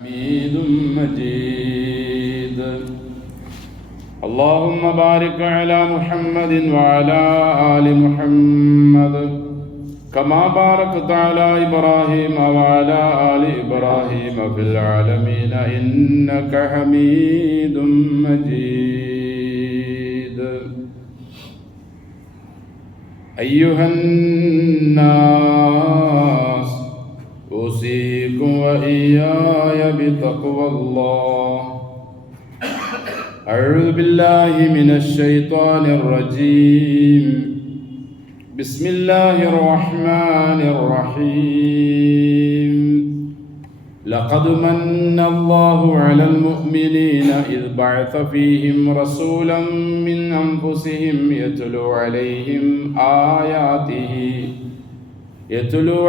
حميد مجيد. اللهم بارك على محمد وعلى آل محمد كما باركت على إبراهيم وعلى آل إبراهيم في العالمين إنك حميد مجيد. أيها الناس أوصيكم وإياي بتقوى الله. أعوذ بالله من الشيطان الرجيم. بسم الله الرحمن الرحيم. لقد من الله على المؤمنين إذ بعث فيهم رسولا من أنفسهم يتلو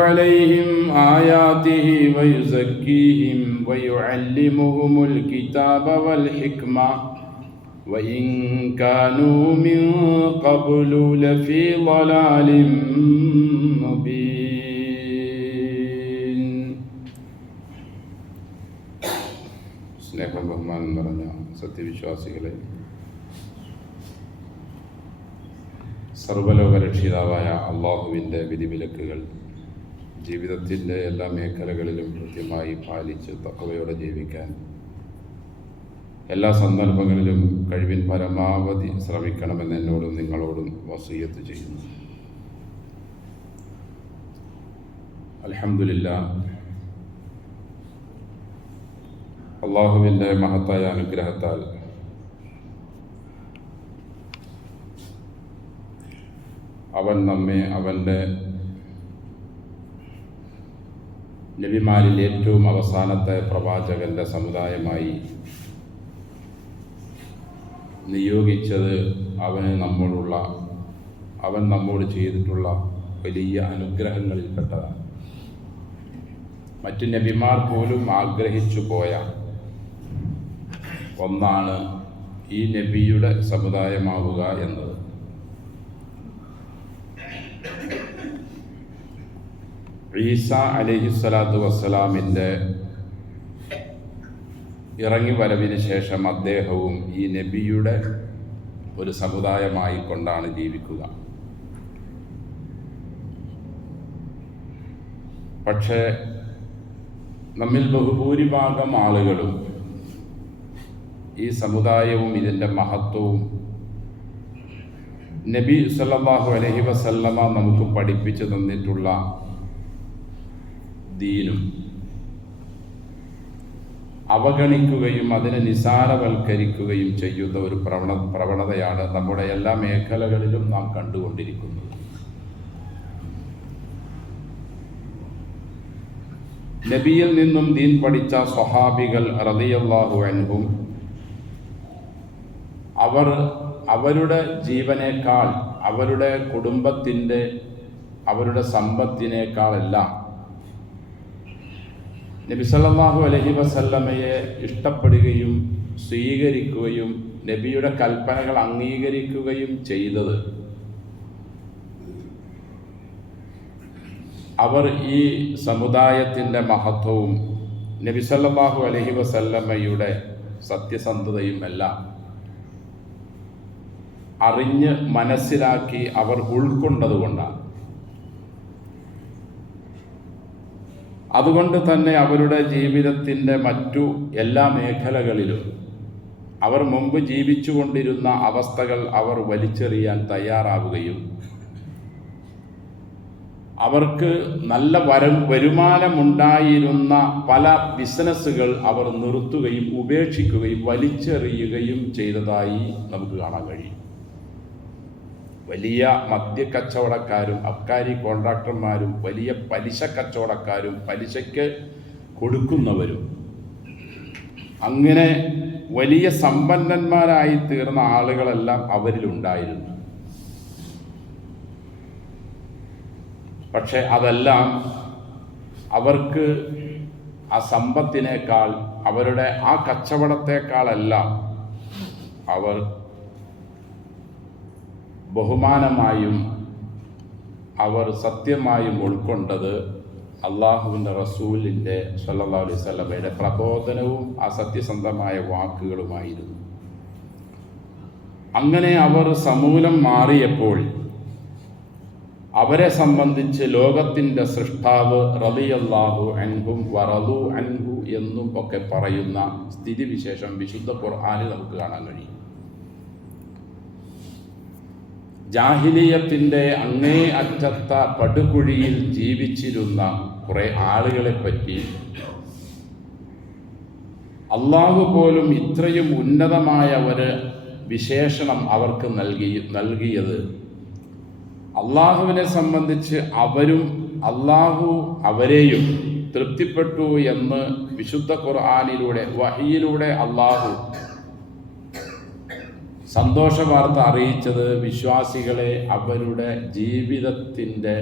عليهم آياته ويزكيهم ويعلمهم الكتاب والحكمة وإن كانوا من قبل لفي ضلال مبين. സ്നേഹം ബഹുമാനം നിറഞ്ഞ സത്യവിശ്വാസികളെ, സർവ്വലോക രക്ഷിതാവായ അള്ളാഹുവിൻ്റെ വിധിവിലക്കുകൾ ജീവിതത്തിൻ്റെ എല്ലാ മേഖലകളിലും കൃത്യമായി പാലിച്ച് തഖ്വയോടെ ജീവിക്കാൻ എല്ലാ സന്ദർഭങ്ങളിലും കഴിവിൻ പരമാവധി ശ്രമിക്കണമെന്ന് എന്നോടും നിങ്ങളോടും വസിയ്യത്ത് ചെയ്യുന്നു. അൽഹംദുലില്ലാഹ്, അള്ളാഹുവിൻ്റെ മഹത്തായ അനുഗ്രഹത്താൽ അവൻ നമ്മെ അവൻ്റെ നബിമാരിൽ ഏറ്റവും അവസാനത്തെ പ്രവാചകന്റെ സമുദായമായി നിയോഗിച്ചത് അവൻ നമ്മോട് ചെയ്തിട്ടുള്ള വലിയ അനുഗ്രഹങ്ങളിൽപ്പെട്ടതാണ്. മറ്റു നബിമാർ പോലും ആഗ്രഹിച്ചു പോയ ഒന്നാണ് ഈ നബിയുടെ സമുദായമാവുക എന്നത്. ഈസ അലൈഹിസ്സലാത്തു വസ്സലാമിൻ്റെ ഇറങ്ങി വരവിന് ശേഷം അദ്ദേഹവും ഈ നബിയുടെ ഒരു സമുദായമായി കൊണ്ടാണ് ജീവിക്കുക. പക്ഷേ നമ്മിൽ ബഹുഭൂരിഭാഗം ആളുകളും ഈ സമുദായവും ഇതിൻ്റെ മഹത്വവും നബി സല്ലല്ലാഹു അലൈഹി വസല്ലമ നമുക്ക് പഠിപ്പിച്ചു തന്നിട്ടുള്ള ദീനും അവഗണിക്കുകയും അതിനെ നിസാരവൽക്കരിക്കുകയും ചെയ്യുന്ന ഒരു പ്രവണതയാണ് നമ്മുടെ എല്ലാ മേഖലകളിലും നാം കണ്ടുകൊണ്ടിരിക്കുന്നത്. നബിയിൽ നിന്നും ദീൻ പഠിച്ച സ്വഹാബികൾ റളിയല്ലാഹു അൻഹും അവരുടെ ജീവനേക്കാൾ, അവരുടെ കുടുംബത്തിൻ്റെ, അവരുടെ സമ്പത്തിനേക്കാളെല്ലാം നബി സല്ലല്ലാഹു അലൈഹി വസല്ലമയെ ഇഷ്ടപ്പെടുകയും സ്വീകരിക്കുകയും നബിയുടെ കൽപ്പനകൾ അംഗീകരിക്കുകയും ചെയ്തത് അവർ ഈ സമുദായത്തിൻ്റെ മഹത്വവും നബി സല്ലല്ലാഹു അലൈഹി വസല്ലമയുടെ സത്യസന്ധതയും എല്ലാം അറിഞ്ഞ് മനസ്സിലാക്കി അവർ ഉൾക്കൊണ്ടതുകൊണ്ടാണ്. അതുകൊണ്ട് തന്നെ അവരുടെ ജീവിതത്തിൻ്റെ മറ്റു എല്ലാ മേഖലകളിലും അവർ മുമ്പ് ജീവിച്ചു കൊണ്ടിരുന്ന അവസ്ഥകൾ അവർ വലിച്ചെറിയാൻ തയ്യാറാവുകയും അവർക്ക് നല്ല വരുമാനമുണ്ടായിരുന്ന പല ബിസിനസ്സുകൾ അവർ നിർത്തുകയും ഉപേക്ഷിക്കുകയും വലിച്ചെറിയുകയും ചെയ്തതായി നമുക്ക് കാണാൻ കഴിയും. വലിയ മദ്യക്കച്ചവടക്കാരും അബ്കാരി കോൺട്രാക്ടർമാരും വലിയ പലിശ കച്ചവടക്കാരും പലിശയ്ക്ക് കൊടുക്കുന്നവരും അങ്ങനെ വലിയ സമ്പന്നന്മാരായി തീർന്ന ആളുകളെല്ലാം അവരിലുണ്ടായിരുന്നു. പക്ഷെ അതെല്ലാം അവർക്ക് ആ സമ്പത്തിനേക്കാൾ, അവരുടെ ആ കച്ചവടത്തെക്കാളെല്ലാം അവർ ബഹുമാനമായും അവർ സത്യമായും ഉൾക്കൊണ്ടത് അള്ളാഹുവിൻ്റെ റസൂലിൻ്റെ സല്ലല്ലാഹു അലൈഹി വസല്ലമയുടെ പ്രബോധനവും ആ സത്യസന്ധമായ വാക്കുകളുമായിരുന്നു. അങ്ങനെ അവർ സമൂലം മാറിയപ്പോൾ അവരെ സംബന്ധിച്ച് ലോകത്തിൻ്റെ സൃഷ്ടാവ് റളിയല്ലാഹു അൻഹും വറളു അൻഹു എന്നും ഒക്കെ പറയുന്ന സ്ഥിതിവിശേഷം വിശുദ്ധ ഖുർആനിൽ നമുക്ക് കാണാൻ കഴിയും. ജാഹിലിയത്തിൻ്റെ അങ്ങേ അറ്റത്ത പടുകുഴിയിൽ ജീവിച്ചിരുന്ന കുറേ ആളുകളെ പറ്റി അള്ളാഹു പോലും ഇത്രയും ഉന്നതമായ ഒരു വിശേഷണം അവർക്ക് നൽകിയത് അള്ളാഹുവിനെ സംബന്ധിച്ച് അവരും അള്ളാഹു അവരെയും തൃപ്തിപ്പെട്ടു എന്ന് വിശുദ്ധ ഖുർആനിലൂടെ വഹിയിലൂടെ അള്ളാഹു സന്തോഷ വാർത്ത അറിയിച്ചത് വിശ്വാസികളെ അവരുടെ ജീവിതത്തിൻ്റെ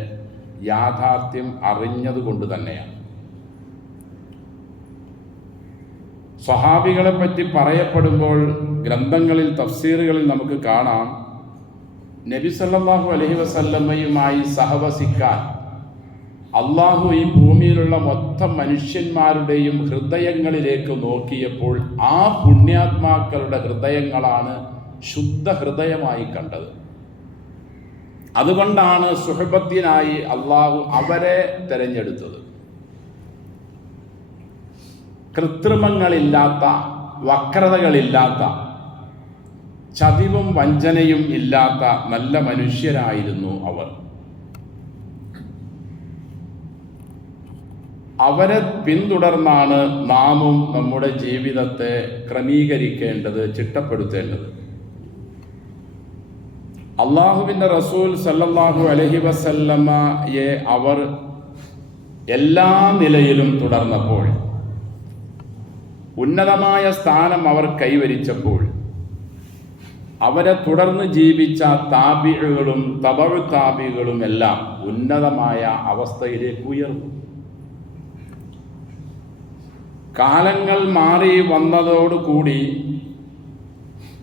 യാഥാർത്ഥ്യം അറിഞ്ഞതുകൊണ്ട് തന്നെയാണ്. സ്വഹാബികളെ പറ്റി പറയപ്പെടുമ്പോൾ ഗ്രന്ഥങ്ങളിൽ തഫ്സീറുകളിൽ നമുക്ക് കാണാം, നബി സല്ലല്ലാഹു അലൈഹി വസല്ലമയുമായി സഹവസിക്കാൻ അള്ളാഹു ഈ ഭൂമിയിലുള്ള മൊത്തം മനുഷ്യന്മാരുടെയും ഹൃദയങ്ങളിലേക്ക് നോക്കിയപ്പോൾ ആ പുണ്യാത്മാക്കളുടെ ഹൃദയങ്ങളാണ് ശുദ്ധ ഹൃദയമായി കണ്ടത്. അതുകൊണ്ടാണ് സുഹബത്തിനായി അള്ളാഹു അവരെ തിരഞ്ഞെടുത്തത്. കൃത്രിമങ്ങളില്ലാത്ത, വക്രതകളില്ലാത്ത, ചതിവും വഞ്ചനയും ഇല്ലാത്ത നല്ല മനുഷ്യരായിരുന്നു അവർ. അവരെ പിന്തുടർന്നാണ് നാമും നമ്മുടെ ജീവിതത്തെ ക്രമീകരിക്കേണ്ടത്, ചിട്ടപ്പെടുത്തേണ്ടത്. അള്ളാഹുവിൻ്റെ റസൂൽ സല്ലല്ലാഹു അലൈഹി വസല്ലമയെ അവർ എല്ലാ നിലയിലും തുടർന്നപ്പോൾ, ഉന്നതമായ സ്ഥാനം അവർ കൈവരിച്ചപ്പോൾ, അവരെ തുടർന്ന് ജീവിച്ച താബികളും തബഉ താബികളും എല്ലാം ഉന്നതമായ അവസ്ഥയിലേക്ക് ഉയർന്നു. കാലങ്ങൾ മാറി വന്നതോടുകൂടി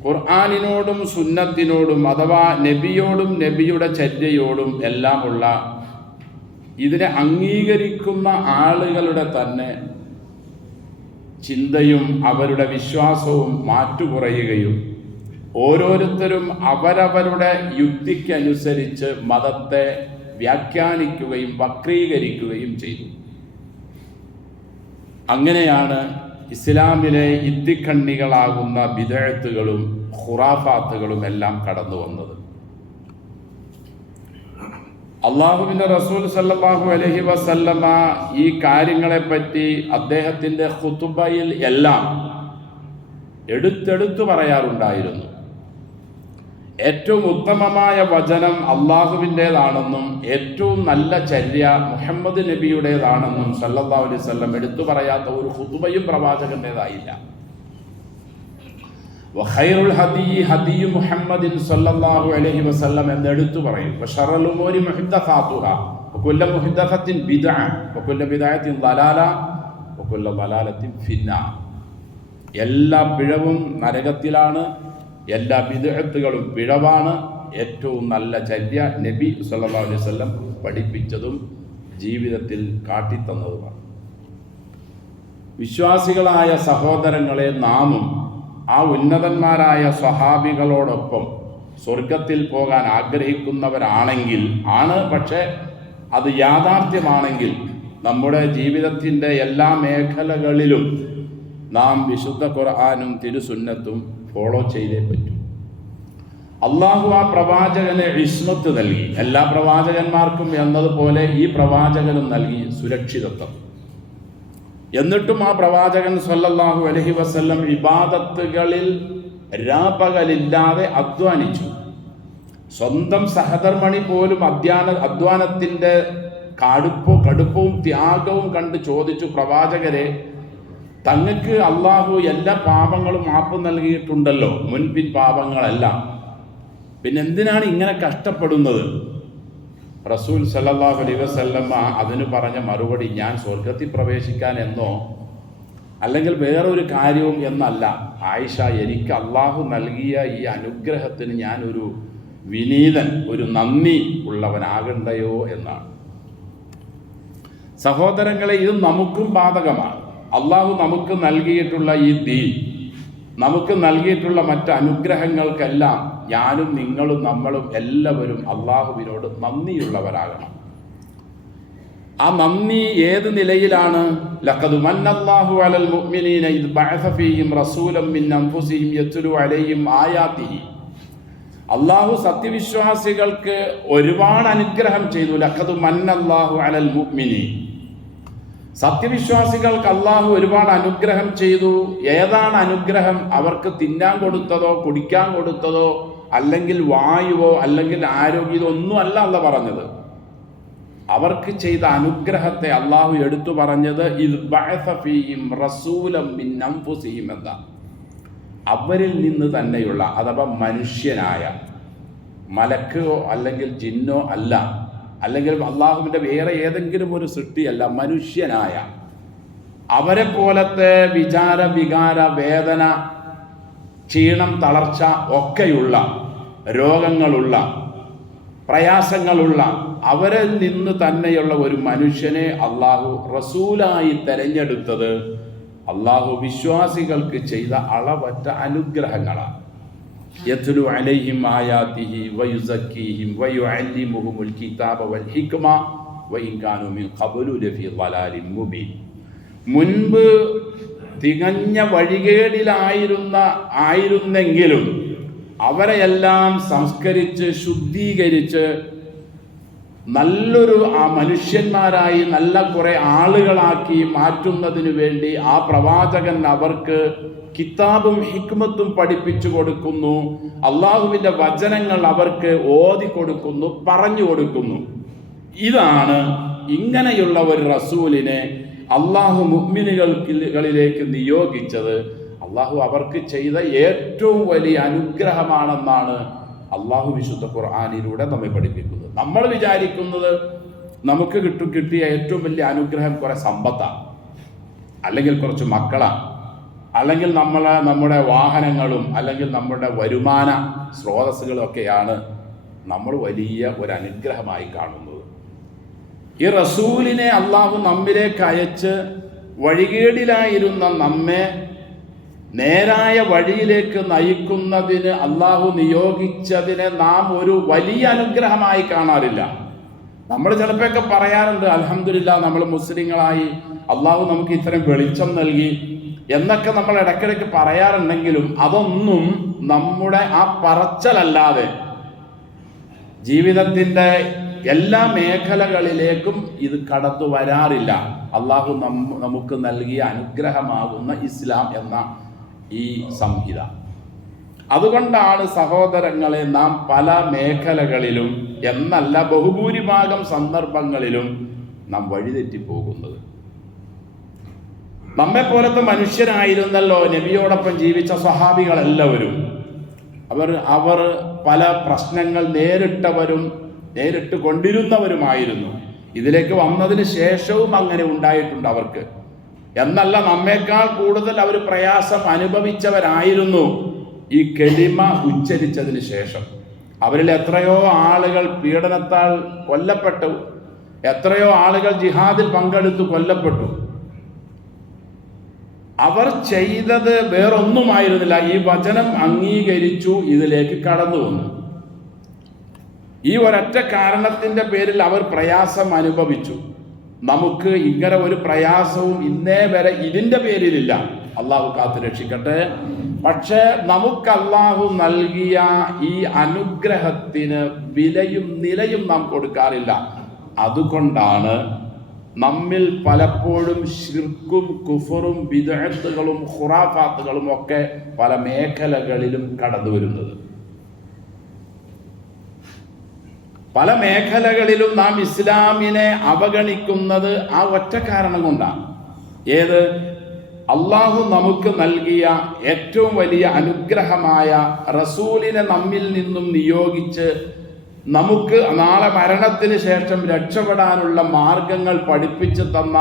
ഖുർആനിനോടും സുന്നത്തിനോടും അഥവാ നബിയോടും നബിയുടെ ചര്യയോടും എല്ലാമുള്ള ഇതിനെ അംഗീകരിക്കുന്ന ആളുകളുടെ തന്നെ ചിന്തയും അവരുടെ വിശ്വാസവും മാറ്റുകുറയുകയും ഓരോരുത്തരും അവരവരുടെ യുക്തിക്കനുസരിച്ച് മതത്തെ വ്യാഖ്യാനിക്കുകയും വക്രീകരിക്കുകയും ചെയ്തു. അങ്ങനെയാണ് ഇസ്ലാമിലെ ഇത്തിക്കണ്ണികളാകുന്ന ബിദ്അത്തുകളും ഖുറാഫാത്തുകളും എല്ലാം കടന്നു വന്നത്. അള്ളാഹുവിൻ്റെ റസൂൽ സല്ലല്ലാഹു അലൈഹി വസല്ലമ ഈ കാര്യങ്ങളെപ്പറ്റി അദ്ദേഹത്തിൻ്റെ ഖുതുബയിൽ എല്ലാം എടുത്തെടുത്തു പറയാറുണ്ടായിരുന്നു. ഏറ്റവും ഉത്തമമായ വചനം അള്ളാഹുവിൻ്റേതാണെന്നും ഏറ്റവും നല്ല ചര്യ മുഹമ്മദ് നബിയുടേതാണെന്നും സല്ലല്ലാഹു അലൈഹി വസല്ലം എടുത്തു പറയാത്ത ഒരു ഖുതുബയും പ്രവാചകൻ്റേതായില്ല. വഖൈറുൽ ഹദീ ഹദീ മുഹമ്മദിൻ സല്ലല്ലാഹു അലൈഹി വസല്ലം എന്ന് എടുത്തു പറയും. വശറൽ ഉമൂരി മുഹ്ദസാതുഹാ വകുല്ലു മുഹ്ദസത്തിൻ ബിദ്അ വകുല്ലു ബിദ്അത്തിൻ ളലാല വകുല്ലു ളലാലത്തിൻ ഫിന്നാർ. എല്ലാ പിഴവും നരകത്തിലാണ്, എല്ലാ ബിദ്അത്തുകളും പിഴവാണ്. ഏറ്റവും നല്ല ചര്യ നബി സല്ലല്ലാഹു അലൈഹി വസല്ലം പഠിപ്പിച്ചതും ജീവിതത്തിൽ കാട്ടിത്തന്നതുമാണ്. വിശ്വാസികളായ സഹോദരങ്ങളെ, നാമും ആ ഉന്നതന്മാരായ സ്വഹാബികളോടൊപ്പം സ്വർഗത്തിൽ പോകാൻ ആഗ്രഹിക്കുന്നവരാണെങ്കിൽ പക്ഷേ അത് യാഥാർത്ഥ്യമാണെങ്കിൽ നമ്മുടെ ജീവിതത്തിൻ്റെ എല്ലാ മേഖലകളിലും നാം വിശുദ്ധ ഖുർആനും തിരുസുന്നത്തും ഫോളോ ചെയ്തേ പറ്റൂ. അള്ളാഹു ആ പ്രവാചകന് ഇസ്മത്ത് നൽകി. എല്ലാ പ്രവാചകന്മാർക്കും എന്നതുപോലെ ഈ പ്രവാചകനും നൽകി സുരക്ഷിതത്വം. എന്നിട്ടും ആ പ്രവാചകൻ സല്ലല്ലാഹു അലൈഹി വസല്ലം ഇബാദത്തുകളിൽ രാപകലില്ലാതെ അധ്വാനിച്ചു. സ്വന്തം സഹധർമ്മണി പോലും അധ്വാനത്തിൻ്റെ കടുപ്പവും ത്യാഗവും കണ്ട് ചോദിച്ചു, പ്രവാചകരെ, തങ്ങൾക്ക് അള്ളാഹു എല്ലാ പാപങ്ങളും മാപ്പ് നൽകിയിട്ടുണ്ടല്ലോ, മുൻപിൻ പാപങ്ങളെല്ലാം, പിന്നെന്തിനാണ് ഇങ്ങനെ കഷ്ടപ്പെടുന്നത്? റസൂൽ സല്ലല്ലാഹു അലൈഹി വസല്ലം അതിന് പറഞ്ഞ മറുപടി, ഞാൻ സ്വർഗത്തിൽ പ്രവേശിക്കാൻ എന്നോ അല്ലെങ്കിൽ വേറൊരു കാര്യവും എന്നല്ല ആയിഷ, എനിക്ക് അള്ളാഹു നൽകിയ ഈ അനുഗ്രഹത്തിന് ഞാൻ ഒരു വിനീതൻ, ഒരു നന്ദി ഉള്ളവനാകണ്ടയോ എന്നാണ്. സഹോദരങ്ങളെ, ഇത് നമുക്കും ബാധകമാണ്. അള്ളാഹു നമുക്ക് നൽകിയിട്ടുള്ള ഈ ദീൻ, നമുക്ക് നൽകിയിട്ടുള്ള മറ്റ് അനുഗ്രഹങ്ങൾക്കെല്ലാം ഞാനും നിങ്ങളും നമ്മളും എല്ലാവരും അള്ളാഹുവിനോട് നന്ദിയുള്ളവരാകണം. ആ നന്ദി ഏത് നിലയിലാണ്? ലഖദ് മന്നല്ലാഹു അലൽ മുഅ്മിനീന ഇദ് ബഅസ ഫീഹിം റസൂലൻ മിൻ അൻഫുസിഹിം യത്ലു അലൈഹിം ആയാതിഹി. അള്ളാഹു സത്യവിശ്വാസികൾക്ക് ഒരുപാട് അനുഗ്രഹം ചെയ്തു. ലഖദ് മന്നല്ലാഹു അലൽ മുഅ്മിനീൻ, സത്യവിശ്വാസികൾക്ക് അള്ളാഹു ഒരുപാട് അനുഗ്രഹം ചെയ്തു. ഏതാണ് അനുഗ്രഹം? അവർക്ക് തിന്നാൻ കൊടുത്തതോ കുടിക്കാൻ കൊടുത്തതോ അല്ലെങ്കിൽ വായുവോ അല്ലെങ്കിൽ ആരോഗ്യമോ ഒന്നും അല്ല അള്ളാഹു പറഞ്ഞത്. അവർക്ക് ചെയ്ത അനുഗ്രഹത്തെ അള്ളാഹു എടുത്തു പറഞ്ഞത് ഇദ് ബഅസ ഫീഹിം റസൂലൻ മിൻ അൻഫുസിഹിം എന്നാ. അവരിൽ നിന്ന് തന്നെയുള്ള, അഥവാ മനുഷ്യനായ, മലക്കോ അല്ലെങ്കിൽ ജിന്നോ അല്ല, അല്ലെങ്കിൽ അള്ളാഹുവിൻ്റെ വേറെ ഏതെങ്കിലും ഒരു സൃഷ്ടിയല്ല, മനുഷ്യനായ, അവരെ പോലത്തെ വിചാര വികാര വേദന ക്ഷീണം തളർച്ച ഒക്കെയുള്ള, രോഗങ്ങളുള്ള, പ്രയാസങ്ങളുള്ള അവരിൽ നിന്ന് തന്നെയുള്ള ഒരു മനുഷ്യനെ അള്ളാഹു റസൂലായി തെരഞ്ഞെടുത്തത് അള്ളാഹു വിശ്വാസികൾക്ക് ചെയ്ത അളവറ്റ അനുഗ്രഹങ്ങളാണ്. യത്ലു അലൈഹിം ആയാതിഹി വയുസക്കീഹിം വയുഅല്ലിമുഹുൽ കിതാബ വൽ ഹിക്മ വഇൻ കാനൂ മിൻ ഖബ്ലു ലഫീ ളലാലിൻ മുബീൻ. മുൻപ് തികഞ്ഞ വഴികേടിലായിരുന്നെങ്കിലും അവരെയെല്ലാം സംസ്കരിച്ച് ശുദ്ധീകരിച്ച് നല്ലൊരു മനുഷ്യന്മാരായി നല്ല കുറെ ആളുകളാക്കി മാറ്റുന്നതിന് വേണ്ടി ആ പ്രവാചകൻ അവർക്ക് കിതാബും ഹിക്മത്തും പഠിപ്പിച്ചു കൊടുക്കുന്നു. അള്ളാഹുവിൻ്റെ വചനങ്ങൾ അവർക്ക് ഓതി കൊടുക്കുന്നു, പറഞ്ഞു കൊടുക്കുന്നു. ഇതാണ് ഇങ്ങനെയുള്ള ഒരു റസൂലിനെ അള്ളാഹു മുഅ്മിനുകളിലേക്ക് നിയോഗിച്ചത്. അള്ളാഹു അവർക്ക് ചെയ്ത ഏറ്റവും വലിയ അനുഗ്രഹമാണെന്നാണ് അള്ളാഹു വിശുദ്ധ ഖുർആനിലൂടെ നമ്മെ പഠിപ്പിക്കുന്നത്. നമ്മൾ വിചാരിക്കുന്നത് നമുക്ക് കിട്ടിയ ഏറ്റവും വലിയ അനുഗ്രഹം കുറെ സമ്പത്താണ്, അല്ലെങ്കിൽ കുറച്ച് മക്കളാണ്, അല്ലെങ്കിൽ നമ്മുടെ വാഹനങ്ങളും അല്ലെങ്കിൽ നമ്മുടെ വരുമാന സ്രോതസ്സുകളൊക്കെയാണ് നമ്മൾ വലിയ ഒരു അനുഗ്രഹമായി കാണുന്നത്. ഈ റസൂലിനെ അള്ളാഹു നമ്മിലേക്ക് അയച്ച് വഴികേടിലായിരുന്ന നമ്മെ നേരായ വഴിയിലേക്ക് നയിക്കുന്നതിന് അള്ളാഹു നിയോഗിച്ചതിനെ നാം ഒരു വലിയ അനുഗ്രഹമായി കാണാറില്ല. നമ്മൾ ചിലപ്പോഴൊക്കെ പറയാറുണ്ട്, അൽഹംദുലില്ലാ നമ്മൾ മുസ്ലിങ്ങളായി, അള്ളാഹു നമുക്ക് ഇത്തരം വെളിച്ചം നൽകി എന്നൊക്കെ നമ്മൾ ഇടയ്ക്കിടയ്ക്ക് പറയാറുണ്ടെങ്കിലും അതൊന്നും നമ്മുടെ ആ പറച്ചലല്ലാതെ ജീവിതത്തിൻ്റെ എല്ലാ മേഖലകളിലേക്കും ഇത് കടന്നു വരാറില്ല. അള്ളാഹു നമുക്ക് നൽകിയ അനുഗ്രഹമാകുന്ന ഇസ്ലാം എന്ന ഈ സംഹിത. അതുകൊണ്ടാണ് സഹോദരങ്ങളെ നാം പല മേഖലകളിലും എന്നല്ല ബഹുഭൂരിഭാഗം സന്ദർഭങ്ങളിലും നാം വഴിതെറ്റിപ്പോകുന്നത്. നമ്മെപ്പോലത്തെ മനുഷ്യരായിരുന്നല്ലോ നബിയോടൊപ്പം ജീവിച്ച സ്വഹാബികളെല്ലാവരും. അവർ പല പ്രശ്നങ്ങൾ നേരിട്ട് കൊണ്ടിരുന്നവരുമായിരുന്നു. ഇതിലേക്ക് വന്നതിന് ശേഷവും അങ്ങനെ ഉണ്ടായിട്ടുണ്ട് അവർക്ക്. എന്നല്ല, നമ്മേക്കാൾ കൂടുതൽ അവർ പ്രയാസം അനുഭവിച്ചവരായിരുന്നു ഈ കലിമ ഉച്ചരിച്ചതിന് ശേഷം. അവരിൽ എത്രയോ ആളുകൾ പീഡനത്താൽ കൊല്ലപ്പെട്ടു, എത്രയോ ആളുകൾ ജിഹാദിൽ പങ്കെടുത്ത് കൊല്ലപ്പെട്ടു. അവർ ചെയ്തത് വേറൊന്നുമായിരുന്നില്ല, ഈ വചനം അംഗീകരിച്ചു, ഇതിലേക്ക് കടന്നു വന്നു. ഈ ഒരൊറ്റ കാരണത്തിന്റെ പേരിൽ അവർ പ്രയാസം അനുഭവിച്ചു. നമുക്ക് ഇങ്ങനെ ഒരു പ്രയാസവും ഇന്നേ വരെ ഇതിൻ്റെ പേരിലില്ല, അള്ളാഹു കാത്തു രക്ഷിക്കട്ടെ. പക്ഷേ നമുക്ക് അള്ളാഹു നൽകിയ ഈ അനുഗ്രഹത്തിന് വിലയും നിലയും നാം കൊടുക്കാറില്ല. അതുകൊണ്ടാണ് നമ്മിൽ പലപ്പോഴും ശിർക്കും കുഫറും ബിദ്അത്തുകളും ഖുറാഫാത്തുകളും ഒക്കെ പല മേഖലകളിലും കടന്നു വരുന്നത്. പല മേഖലകളിലും നാം ഇസ്ലാമിനെ അവഗണിക്കുന്നത് ആ ഒറ്റ കാരണം കൊണ്ടാണ്. ഏത്? അള്ളാഹു നമുക്ക് നൽകിയ ഏറ്റവും വലിയ അനുഗ്രഹമായ റസൂലിനെ നമ്മിൽ നിന്നും നിയോഗിച്ച് നമുക്ക് നാളെ മരണത്തിന് ശേഷം രക്ഷപ്പെടാനുള്ള മാർഗങ്ങൾ പഠിപ്പിച്ചു തന്ന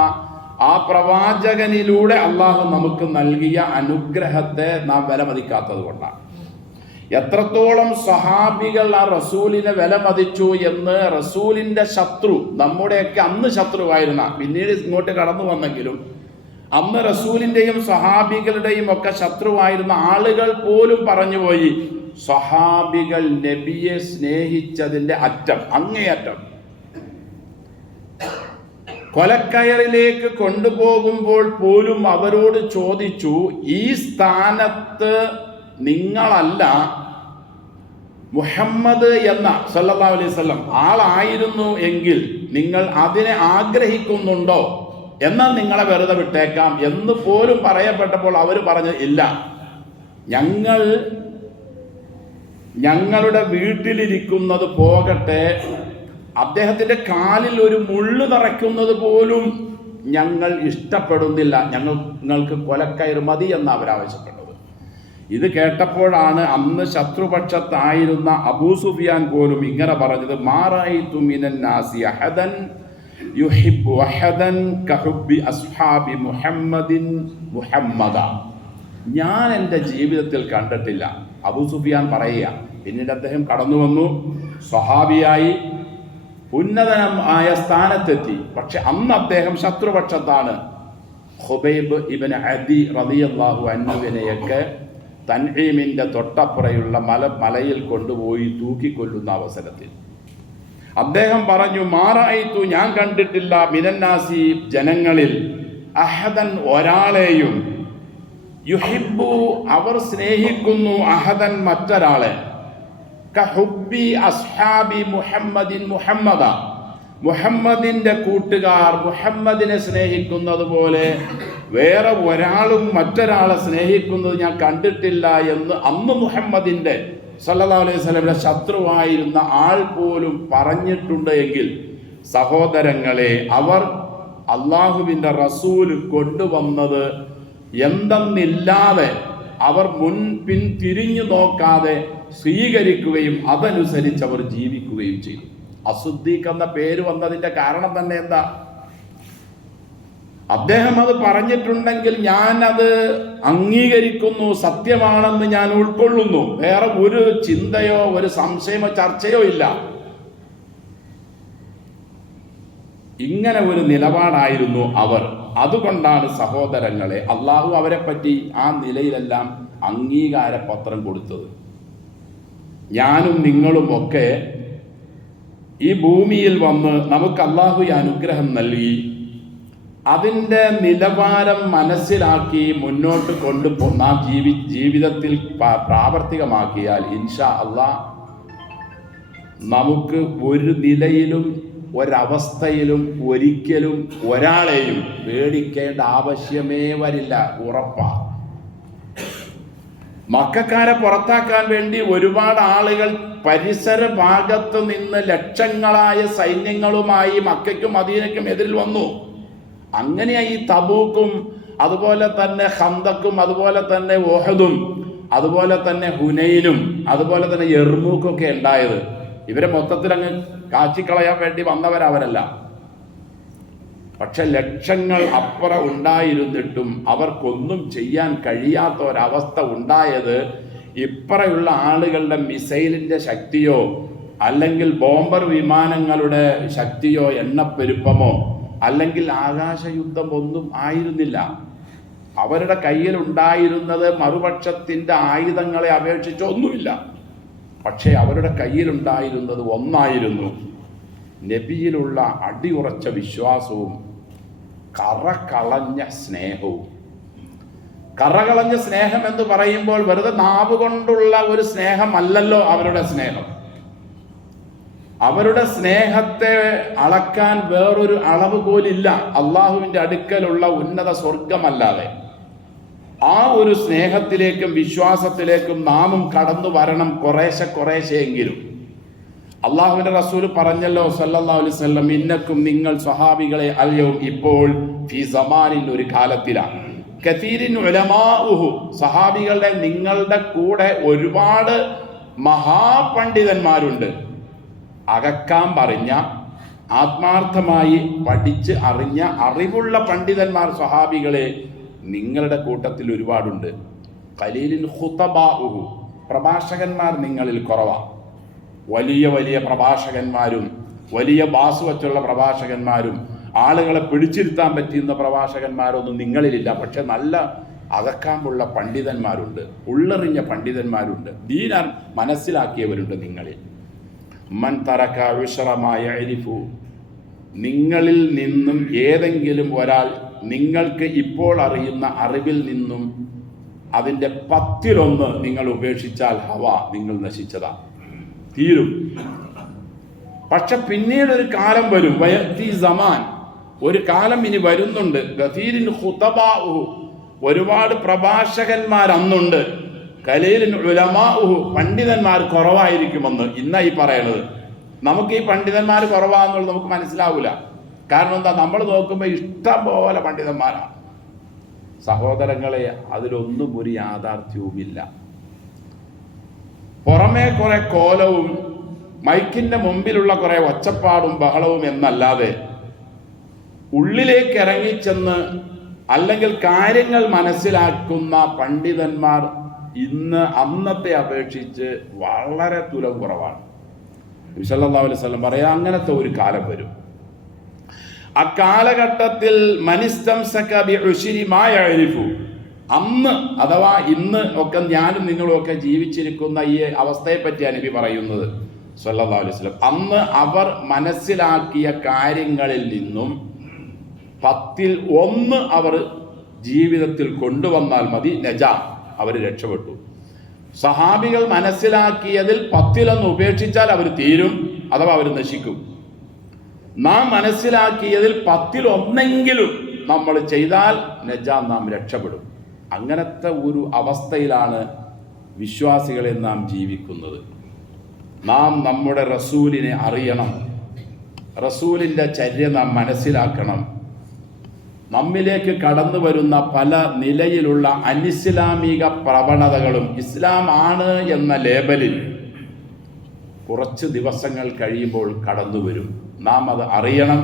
ആ പ്രവാചകനിലൂടെ അള്ളാഹു നമുക്ക് നൽകിയ അനുഗ്രഹത്തെ നാം വിലമതിക്കാത്തത് കൊണ്ടാണ്. എത്രത്തോളം സ്വഹാബികൾ ആ റസൂലിനെ വിലമതിച്ചു എന്ന് റസൂലിന്റെ ശത്രു, നമ്മുടെയൊക്കെ അന്ന് ശത്രുവായിരുന്ന, പിന്നീട് ഇങ്ങോട്ട് കടന്നു വന്നെങ്കിലും അന്ന് റസൂലിന്റെയും സ്വഹാബികളുടെയും ഒക്കെ ശത്രുവായിരുന്ന ആളുകൾ പോലും പറഞ്ഞുപോയി, സ്വഹാബികൾ നബിയെ സ്നേഹിച്ചതിന്റെ അറ്റം, അങ്ങേയറ്റം. കൊലക്കയറിലേക്ക് കൊണ്ടുപോകുമ്പോൾ പോലും അവരോട് ചോദിച്ചു, ഈ സ്ഥാനത്ത് നിങ്ങളല്ല മുഹമ്മദ് എന്ന സല്ലല്ലാഹു അലൈഹി വസല്ലം ആളായിരുന്നു എങ്കിൽ നിങ്ങൾ അതിനെ ആഗ്രഹിക്കുന്നുണ്ടോ? എന്നാൽ നിങ്ങളെ വെറുതെ വിട്ടേക്കാം എന്ന് പോലും പറയപ്പെട്ടപ്പോൾ അവർ പറഞ്ഞു, ഇല്ല, ഞങ്ങളുടെ വീട്ടിലിരിക്കുന്നത് പോകട്ടെ, അദ്ദേഹത്തിന്റെ കാലിൽ ഒരു മുള്ളു തറയ്ക്കുന്നത് പോലും ഞങ്ങൾ ഇഷ്ടപ്പെടുന്നില്ല, ഞങ്ങൾക്ക് കൊലക്കയർ മതി എന്ന് അവരാവശ്യപ്പെട്ടത്. ഇത് കേട്ടപ്പോഴാണ് അന്ന് ശത്രുപക്ഷത്തായിരുന്ന അബൂ സുഫിയാൻ പോലും ഇങ്ങനെ പറഞ്ഞത്, മാറഅയ്തു മിനൻ നാസി അഹദൻ യുഹിബ്ബു അഹദൻ കഹുബ്ബി അസ്ഹാബി മുഹമ്മദിൻ മുഹമ്മദ. ഞാൻ എൻ്റെ ജീവിതത്തിൽ കണ്ടിട്ടില്ല. അബൂ സുഫിയാൻ പറയുക. പിന്നീട് അദ്ദേഹം കടന്നു വന്നു, സ്വഹാബിയായി ഉന്നതമായ സ്ഥാനത്തെത്തി. പക്ഷെ അന്ന് അദ്ദേഹം ശത്രുപക്ഷത്താണ്. ഖുബൈബ് ഇബ്നു അദി റളിയല്ലാഹു അൻഹുവിനെയൊക്കെ തൻഈമിന്റെ തൊട്ടപ്പുറയുള്ള മലയിൽ കൊണ്ടുപോയി തൂക്കിക്കൊല്ലുന്ന അവസരത്തിൽ അദ്ദേഹം പറഞ്ഞു, മാറഅയ്തു, ഞാൻ കണ്ടിട്ടില്ല, മിനന്നാസി, ജനങ്ങളിൽ, അഹദൻ, ഒരാളെയും, യുഹിബ്ബു, അവർ സ്നേഹിക്കുന്നു, അഹദൻ, മറ്റൊരാളെ, കഹുബ്ബി അസ്ഹാബി മുഹമ്മദിൻ മുഹമ്മദ, മുഹമ്മദിന്റെ കൂട്ടുകാർ മുഹമ്മദിനെ സ്നേഹിക്കുന്നത് പോലെ വേറെ ഒരാളും മറ്റൊരാളെ സ്നേഹിക്കുന്നത് ഞാൻ കണ്ടിട്ടില്ല എന്ന് അന്ന് മുഹമ്മദിന്റെ സല്ലല്ലാഹു അലൈഹി വസല്ലമയുടെ ശത്രുവായിരുന്ന ആൾ പോലും പറഞ്ഞിട്ടുണ്ട് എങ്കിൽ, സഹോദരങ്ങളെ, അവർ അള്ളാഹുവിൻ്റെ റസൂൽ കൊണ്ടുവന്നത് എന്തെന്നില്ലാതെ അവർ മുൻപിൻ തിരിഞ്ഞു നോക്കാതെ സ്വീകരിക്കുകയും അതനുസരിച്ച് അവർ ജീവിക്കുകയും ചെയ്തു. അസുദ്ദീഖ് എന്ന പേര് വന്നതിന്റെ കാരണം തന്നെ എന്താ? അദ്ദേഹം അത് പറഞ്ഞിട്ടുണ്ടെങ്കിൽ ഞാൻ അത് അംഗീകരിക്കുന്നു, സത്യമാണെന്ന് ഞാൻ ഉൾക്കൊള്ളുന്നു, വേറെ ഒരു ചിന്തയോ ഒരു സംശയമോ ചർച്ചയോ ഇല്ല. ഇങ്ങനെ ഒരു നിലപാടായിരുന്നു അവർ. അതുകൊണ്ടാണ് സഹോദരങ്ങളെ അള്ളാഹു അവരെ പറ്റി ആ നിലയിലെല്ലാം അംഗീകാരപത്രം കൊടുത്തത്. ഞാനും നിങ്ങളും ഒക്കെ ഈ ഭൂമിയിൽ വന്ന് നമുക്ക് അള്ളാഹു ഈ അനുഗ്രഹം നൽകി, അതിൻ്റെ നിലവാരം മനസ്സിലാക്കി മുന്നോട്ട് നാം ജീവിതത്തിൽ പ്രാവർത്തികമാക്കിയാൽ ഇൻഷാ അള്ളാഹ് നമുക്ക് ഒരു നിലയിലും ഒരവസ്ഥയിലും ഒരിക്കലും ഒരാളെയും പേടിക്കേണ്ട ആവശ്യമേ വരില്ല, ഉറപ്പാണ്. മക്കക്കാരെ പുറത്താക്കാൻ വേണ്ടി ഒരുപാട് ആളുകൾ പരിസര ഭാഗത്ത് നിന്ന് ലക്ഷങ്ങളായ സൈന്യങ്ങളുമായി മക്കയ്ക്കും മദീനയ്ക്കും എതിരിൽ വന്നു. അങ്ങനെ ഈ തബൂക്കും അതുപോലെ തന്നെ ഖന്തക്കും അതുപോലെ തന്നെ ഉഹദും അതുപോലെ തന്നെ ഹുനൈനും അതുപോലെ തന്നെ യർമൂക്കൊക്കെ ഉണ്ടായത്. ഇവരെ മൊത്തത്തിൽ അങ്ങ് കാച്ചിക്കളയാൻ വേണ്ടി വന്നവരവരല്ല. പക്ഷെ ലക്ഷങ്ങൾ അപ്പുറം ഉണ്ടായിരുന്നിട്ടും അവർക്കൊന്നും ചെയ്യാൻ കഴിയാത്ത ഒരവസ്ഥ ഉണ്ടായത് ഇപ്പറയുള്ള ആളുകളുടെ മിസൈലിന്റെ ശക്തിയോ അല്ലെങ്കിൽ ബോംബർ വിമാനങ്ങളുടെ ശക്തിയോ എണ്ണപ്പെരുപ്പമോ അല്ലെങ്കിൽ ആകാശയുദ്ധം ഒന്നും ആയിരുന്നില്ല. അവരുടെ കയ്യിൽ ഉണ്ടായിരുന്നത് മറുപക്ഷത്തിന്റെ ആയുധങ്ങളെ അപേക്ഷിച്ച് ഒന്നുമില്ല. പക്ഷേ അവരുടെ കയ്യിലുണ്ടായിരുന്നത് ഒന്നായിരുന്നു, നബിയിലുള്ള അടിയുറച്ച വിശ്വാസവും കറകളഞ്ഞ സ്നേഹവും. കറകളഞ്ഞ സ്നേഹം എന്ന് പറയുമ്പോൾ വെറുതെ നാവ് കൊണ്ടുള്ള ഒരു സ്നേഹമല്ലല്ലോ അവരുടെ സ്നേഹം. അവരുടെ സ്നേഹത്തെ അളക്കാൻ വേറൊരു അളവ് പോലില്ല അള്ളാഹുവിൻ്റെ അടുക്കലുള്ള ഉന്നത സ്വർഗമല്ലാതെ. ആ ഒരു സ്നേഹത്തിലേക്കും വിശ്വാസത്തിലേക്കും നാമും കടന്നു വരണം, കുറേശ്ശെ എങ്കിലും. അള്ളാഹുവിന്റെ റസൂൽ പറഞ്ഞല്ലോ സല്ലല്ലാഹു അലൈഹി വസല്ലം, ഇന്നക്കും, നിങ്ങൾ സ്വഹാബികളെ അല്ലയോ ഇപ്പോൾ ഫീ സമാനിൻ, ഒരു കാലത്തിലാണ്, കതീരിൻ ഉലമാഉഹു, സ്വഹാബികളുടെ നിങ്ങളുടെ കൂടെ ഒരുപാട് മഹാപണ്ഡിതന്മാരുണ്ട്. അകക്കാൻ പറഞ്ഞ ആത്മാർത്ഥമായി പഠിച്ച് അറിഞ്ഞ അറിവുള്ള പണ്ഡിതന്മാർ സ്വഹാബികളെ നിങ്ങളുടെ കൂട്ടത്തിൽ ഒരുപാടുണ്ട്. ഖലീലിൻ ഖുതബാഉഹു, പ്രഭാഷകന്മാർ നിങ്ങളിൽ കുറവാണ്. വലിയ വലിയ പ്രഭാഷകന്മാരും വലിയ ബാസ് വച്ചുള്ള പ്രഭാഷകന്മാരും ആളുകളെ പിടിച്ചിരുത്താൻ പറ്റുന്ന പ്രഭാഷകന്മാരൊന്നും നിങ്ങളിലില്ല. പക്ഷെ നല്ല അകക്കാമ്പുള്ള പണ്ഡിതന്മാരുണ്ട്, ഉള്ളറിഞ്ഞ പണ്ഡിതന്മാരുണ്ട്, ദീനാൻ മനസ്സിലാക്കിയവരുണ്ട് നിങ്ങളിൽ. മൻ തറക ഉശ്റമായ അരിഫു, നിങ്ങളിൽ നിന്നും ഏതെങ്കിലും ഒരാൾ നിങ്ങൾക്ക് ഇപ്പോൾ അറിയുന്ന അറിവിൽ നിന്നും അതിൻ്റെ 10 നിങ്ങൾ ഉപേക്ഷിച്ചാൽ ഹവ, നിങ്ങൾ നശിച്ചതാ, തീരും. പക്ഷെ പിന്നീടൊരു കാലം വരും, വയത്തി സമാൻ, ഒരു കാലം ഇനി വരുന്നുണ്ട്, ഗഫീരിൻ ഖുതബാഉ, ഒരുപാട് പ്രഭാഷകന്മാർ അന്നുണ്ട്, കലീലിൻ ഉലമാഉ, പണ്ഡിതന്മാർ കുറവായിരിക്കുമെന്ന്. ഇന്നായി പറയണത് നമുക്ക് ഈ പണ്ഡിതന്മാർ കുറവാന്നുള്ളത് നമുക്ക് മനസ്സിലാവില്ല. കാരണം എന്താ, നമ്മൾ നോക്കുമ്പോൾ ഇഷ്ടം പോലെ പണ്ഡിതന്മാരാണ്. സഹോദരങ്ങളെ, അതിലൊന്നും ഒരു യാഥാർത്ഥ്യവുമില്ല. പുറമേ കുറെ കോലവും മൈക്കിന്റെ മുമ്പിലുള്ള കുറെ ഒച്ചപ്പാടും ബഹളവും എന്നല്ലാതെ ഉള്ളിലേക്ക് ഇറങ്ങിച്ചെന്ന് അല്ലെങ്കിൽ കാര്യങ്ങൾ മനസ്സിലാക്കുന്ന പണ്ഡിതന്മാർ ഇന്ന് അന്നത്തെ അപേക്ഷിച്ച് വളരെ തുലം കുറവാണ്. നബി സല്ലല്ലാഹു അലൈഹി വസല്ലം പറയാ, അങ്ങനത്തെ ഒരു കാലം വരും. അക്കാലഘട്ടത്തിൽ മനിസ്തംസക ബിഉശ്രി മാ യഅരിഫു, അന്ന് അഥവാ ഇന്ന് ഒക്കെ ഞാനും നിങ്ങളും ഒക്കെ ജീവിച്ചിരിക്കുന്ന ഈ അവസ്ഥയെ പറ്റിയാണ് നബി പറയുന്നത് സല്ലല്ലാഹു അലൈഹി വസല്ലം. അന്ന് അവർ മനസ്സിലാക്കിയ കാര്യങ്ങളിൽ നിന്നും 10 അവർ ജീവിതത്തിൽ കൊണ്ടുവന്നാൽ മതി, നജ, അവർ രക്ഷപ്പെട്ടു. സഹാബികൾ മനസ്സിലാക്കിയതിൽ 10 ഉപേക്ഷിച്ചാൽ അവർ തീരും, അഥവാ അവർ നശിക്കും. നാം മനസ്സിലാക്കിയതിൽ 10 നമ്മൾ ചെയ്താൽ നജ, നാം രക്ഷപ്പെടും. അങ്ങനത്തെ ഒരു അവസ്ഥയിലാണ് വിശ്വാസികളെ നാം ജീവിക്കുന്നത്. നാം നമ്മുടെ റസൂലിനെ അറിയണം, റസൂലിൻ്റെ ചര്യ നാം മനസ്സിലാക്കണം. നമ്മിലേക്ക് കടന്നു വരുന്ന പല നിലയിലുള്ള അനിസ്ലാമിക പ്രവണതകളും ഇസ്ലാം ആണ് എന്ന ലേബലിൽ കുറച്ച് ദിവസങ്ങൾ കഴിയുമ്പോൾ കടന്നു വരും. നാം അത് അറിയണം,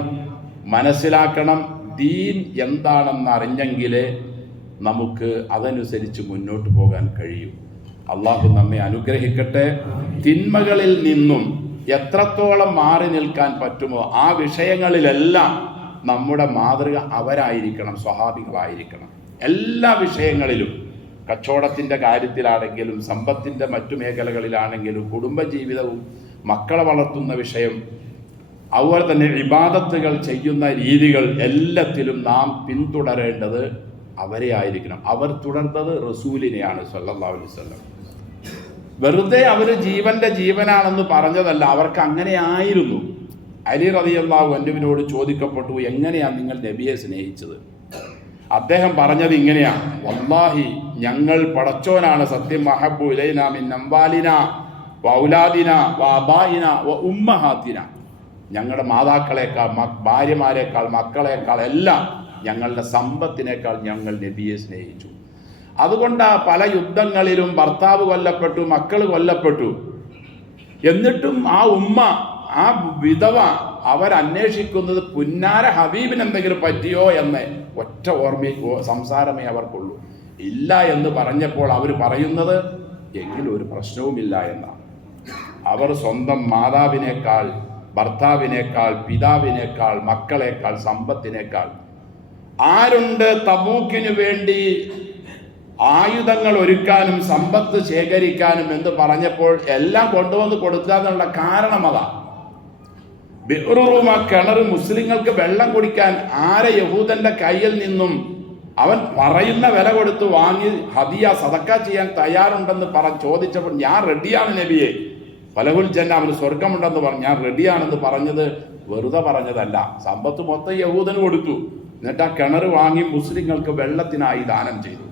മനസ്സിലാക്കണം. ദീൻ എന്താണെന്ന് അറിഞ്ഞെങ്കിലേ നമുക്ക് അതനുസരിച്ച് മുന്നോട്ട് പോകാൻ കഴിയും. അള്ളാഹു നമ്മെ അനുഗ്രഹിക്കട്ടെ. തിന്മകളിൽ നിന്നും എത്രത്തോളം മാറി നിൽക്കാൻ പറ്റുമോ ആ വിഷയങ്ങളിലെല്ലാം നമ്മുടെ മാതൃക അവരായിരിക്കണം, സ്വഹാബികളായിരിക്കണം. എല്ലാ വിഷയങ്ങളിലും, കച്ചവടത്തിൻ്റെ കാര്യത്തിലാണെങ്കിലും സമ്പത്തിൻ്റെ മറ്റു മേഖലകളിലാണെങ്കിലും കുടുംബജീവിതവും മക്കളെ വളർത്തുന്ന വിഷയം, അതുപോലെ തന്നെ ഇബാദത്തുകൾ ചെയ്യുന്ന രീതികൾ എല്ലാത്തിലും നാം പിന്തുടരേണ്ടത് അവരെ ആയിരിക്കണം. അവർ തുടർന്നത് റസൂലിനെയാണ് സല്ലല്ലാഹു അലൈഹി വസല്ലം. വെറുതെ അവർ ജീവന്റെ ജീവനാണെന്ന് പറഞ്ഞതല്ല, അവർക്ക് അങ്ങനെ ആയിരുന്നു. അലി റളിയല്ലാഹു അൻഹുവിനോട് ചോദിക്കപ്പെട്ടു, എങ്ങനെയാണ് നിങ്ങൾ നബിയെ സ്നേഹിച്ചത്? അദ്ദേഹം പറഞ്ഞത് ഇങ്ങനെയാണ്, വല്ലാഹി, ഞങ്ങൾ പടച്ചോനാണ് സത്യം, മഹബ്ബു ഇലൈനാ മിൻ അംവാലിനാ വ ഔലാദിനാ വ അബായിനാ വ ഉമ്മഹാത്തിനാ, ഞങ്ങളുടെ മാതാക്കളെക്കാൾ, ഭാര്യമാരെക്കാൾ, മക്കളെക്കാൾ എല്ലാം, ഞങ്ങളുടെ സമ്പത്തിനേക്കാൾ ഞങ്ങൾ നബിയെ സ്നേഹിച്ചു. അതുകൊണ്ട് പല യുദ്ധങ്ങളിലും ഭർത്താവ് കൊല്ലപ്പെട്ടു, മക്കൾ കൊല്ലപ്പെട്ടു. എന്നിട്ടും ആ ഉമ്മ, ആ വിധവ, അവരന്വേഷിക്കുന്നത് പുന്നാര ഹബീബിന് എന്തെങ്കിലും പറ്റിയോ എന്ന് ഒറ്റ സംസാരമേ അവർക്കുള്ളൂ. ഇല്ല എന്ന് പറഞ്ഞപ്പോൾ അവർ പറയുന്നത് എങ്കിലും ഒരു പ്രശ്നവുമില്ല എന്നാണ്. അവർ സ്വന്തം മാതാവിനേക്കാൾ, ഭർത്താവിനേക്കാൾ, പിതാവിനേക്കാൾ, മക്കളേക്കാൾ, സമ്പത്തിനേക്കാൾ, ആരുണ്ട് തബൂക്കിന് വേണ്ടി ആയുധങ്ങൾ ഒരുക്കാനും സമ്പത്ത് ശേഖരിക്കാനും എന്ന് പറഞ്ഞപ്പോൾ എല്ലാം കൊണ്ടുവന്ന് കൊടുക്കുക എന്നുള്ള കാരണം അതാ. ബിഅ്റുറൂമ, കിണർ, മുസ്ലിങ്ങൾക്ക് വെള്ളം കുടിക്കാൻ ആരെ യഹൂദന്റെ കയ്യിൽ നിന്നും അവൻ പറയുന്ന വില കൊടുത്ത് വാങ്ങി ഹദിയ സദക്ക ചെയ്യാൻ തയ്യാറുണ്ടെന്ന് ചോദിച്ചപ്പോൾ ഞാൻ റെഡിയാണ് നബിയെ, ഫലഹുൽ ജന്ന, അവന് സ്വർഗമുണ്ടെന്ന് പറഞ്ഞു, ഞാൻ റെഡിയാണെന്ന് പറഞ്ഞത് വെറുതെ പറഞ്ഞതല്ല. സമ്പത്ത് മൊത്തം യഹൂദന് കൊടുത്തു. എന്നിട്ട് ആ കിണർ വാങ്ങി മുസ്ലിങ്ങൾക്ക് വെള്ളത്തിനായി ദാനം ചെയ്തു.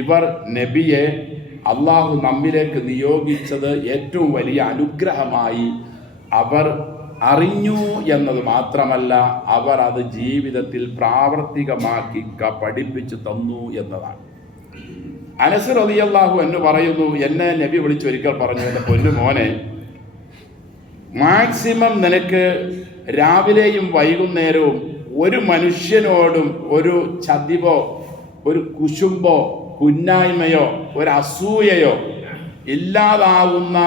ഇവർ നബിയെ അള്ളാഹു നമ്മിലേക്ക് നിയോഗിച്ചത് ഏറ്റവും വലിയ അനുഗ്രഹമായി അവർ അറിഞ്ഞു എന്നത് മാത്രമല്ല, അവർ അത് ജീവിതത്തിൽ പ്രാവർത്തികമാക്കി പഠിപ്പിച്ചു തന്നു എന്നതാണ്. അനസ് റളിയല്ലാഹു അൻഹു പറയുന്നു, എന്നെ നബി വിളിച്ചൊരിക്കൽ പറഞ്ഞു, എൻ്റെ പൊന്നു മോനെ, മാക്സിമം നിനക്ക് രാവിലെയും വൈകുന്നേരവും ഒരു മനുഷ്യനോടും ഒരു ചതിവോ ഒരു കുശുമ്പോ കുന്നായ്മയോ ഒരു അസൂയയോ ഇല്ലാതാവുന്ന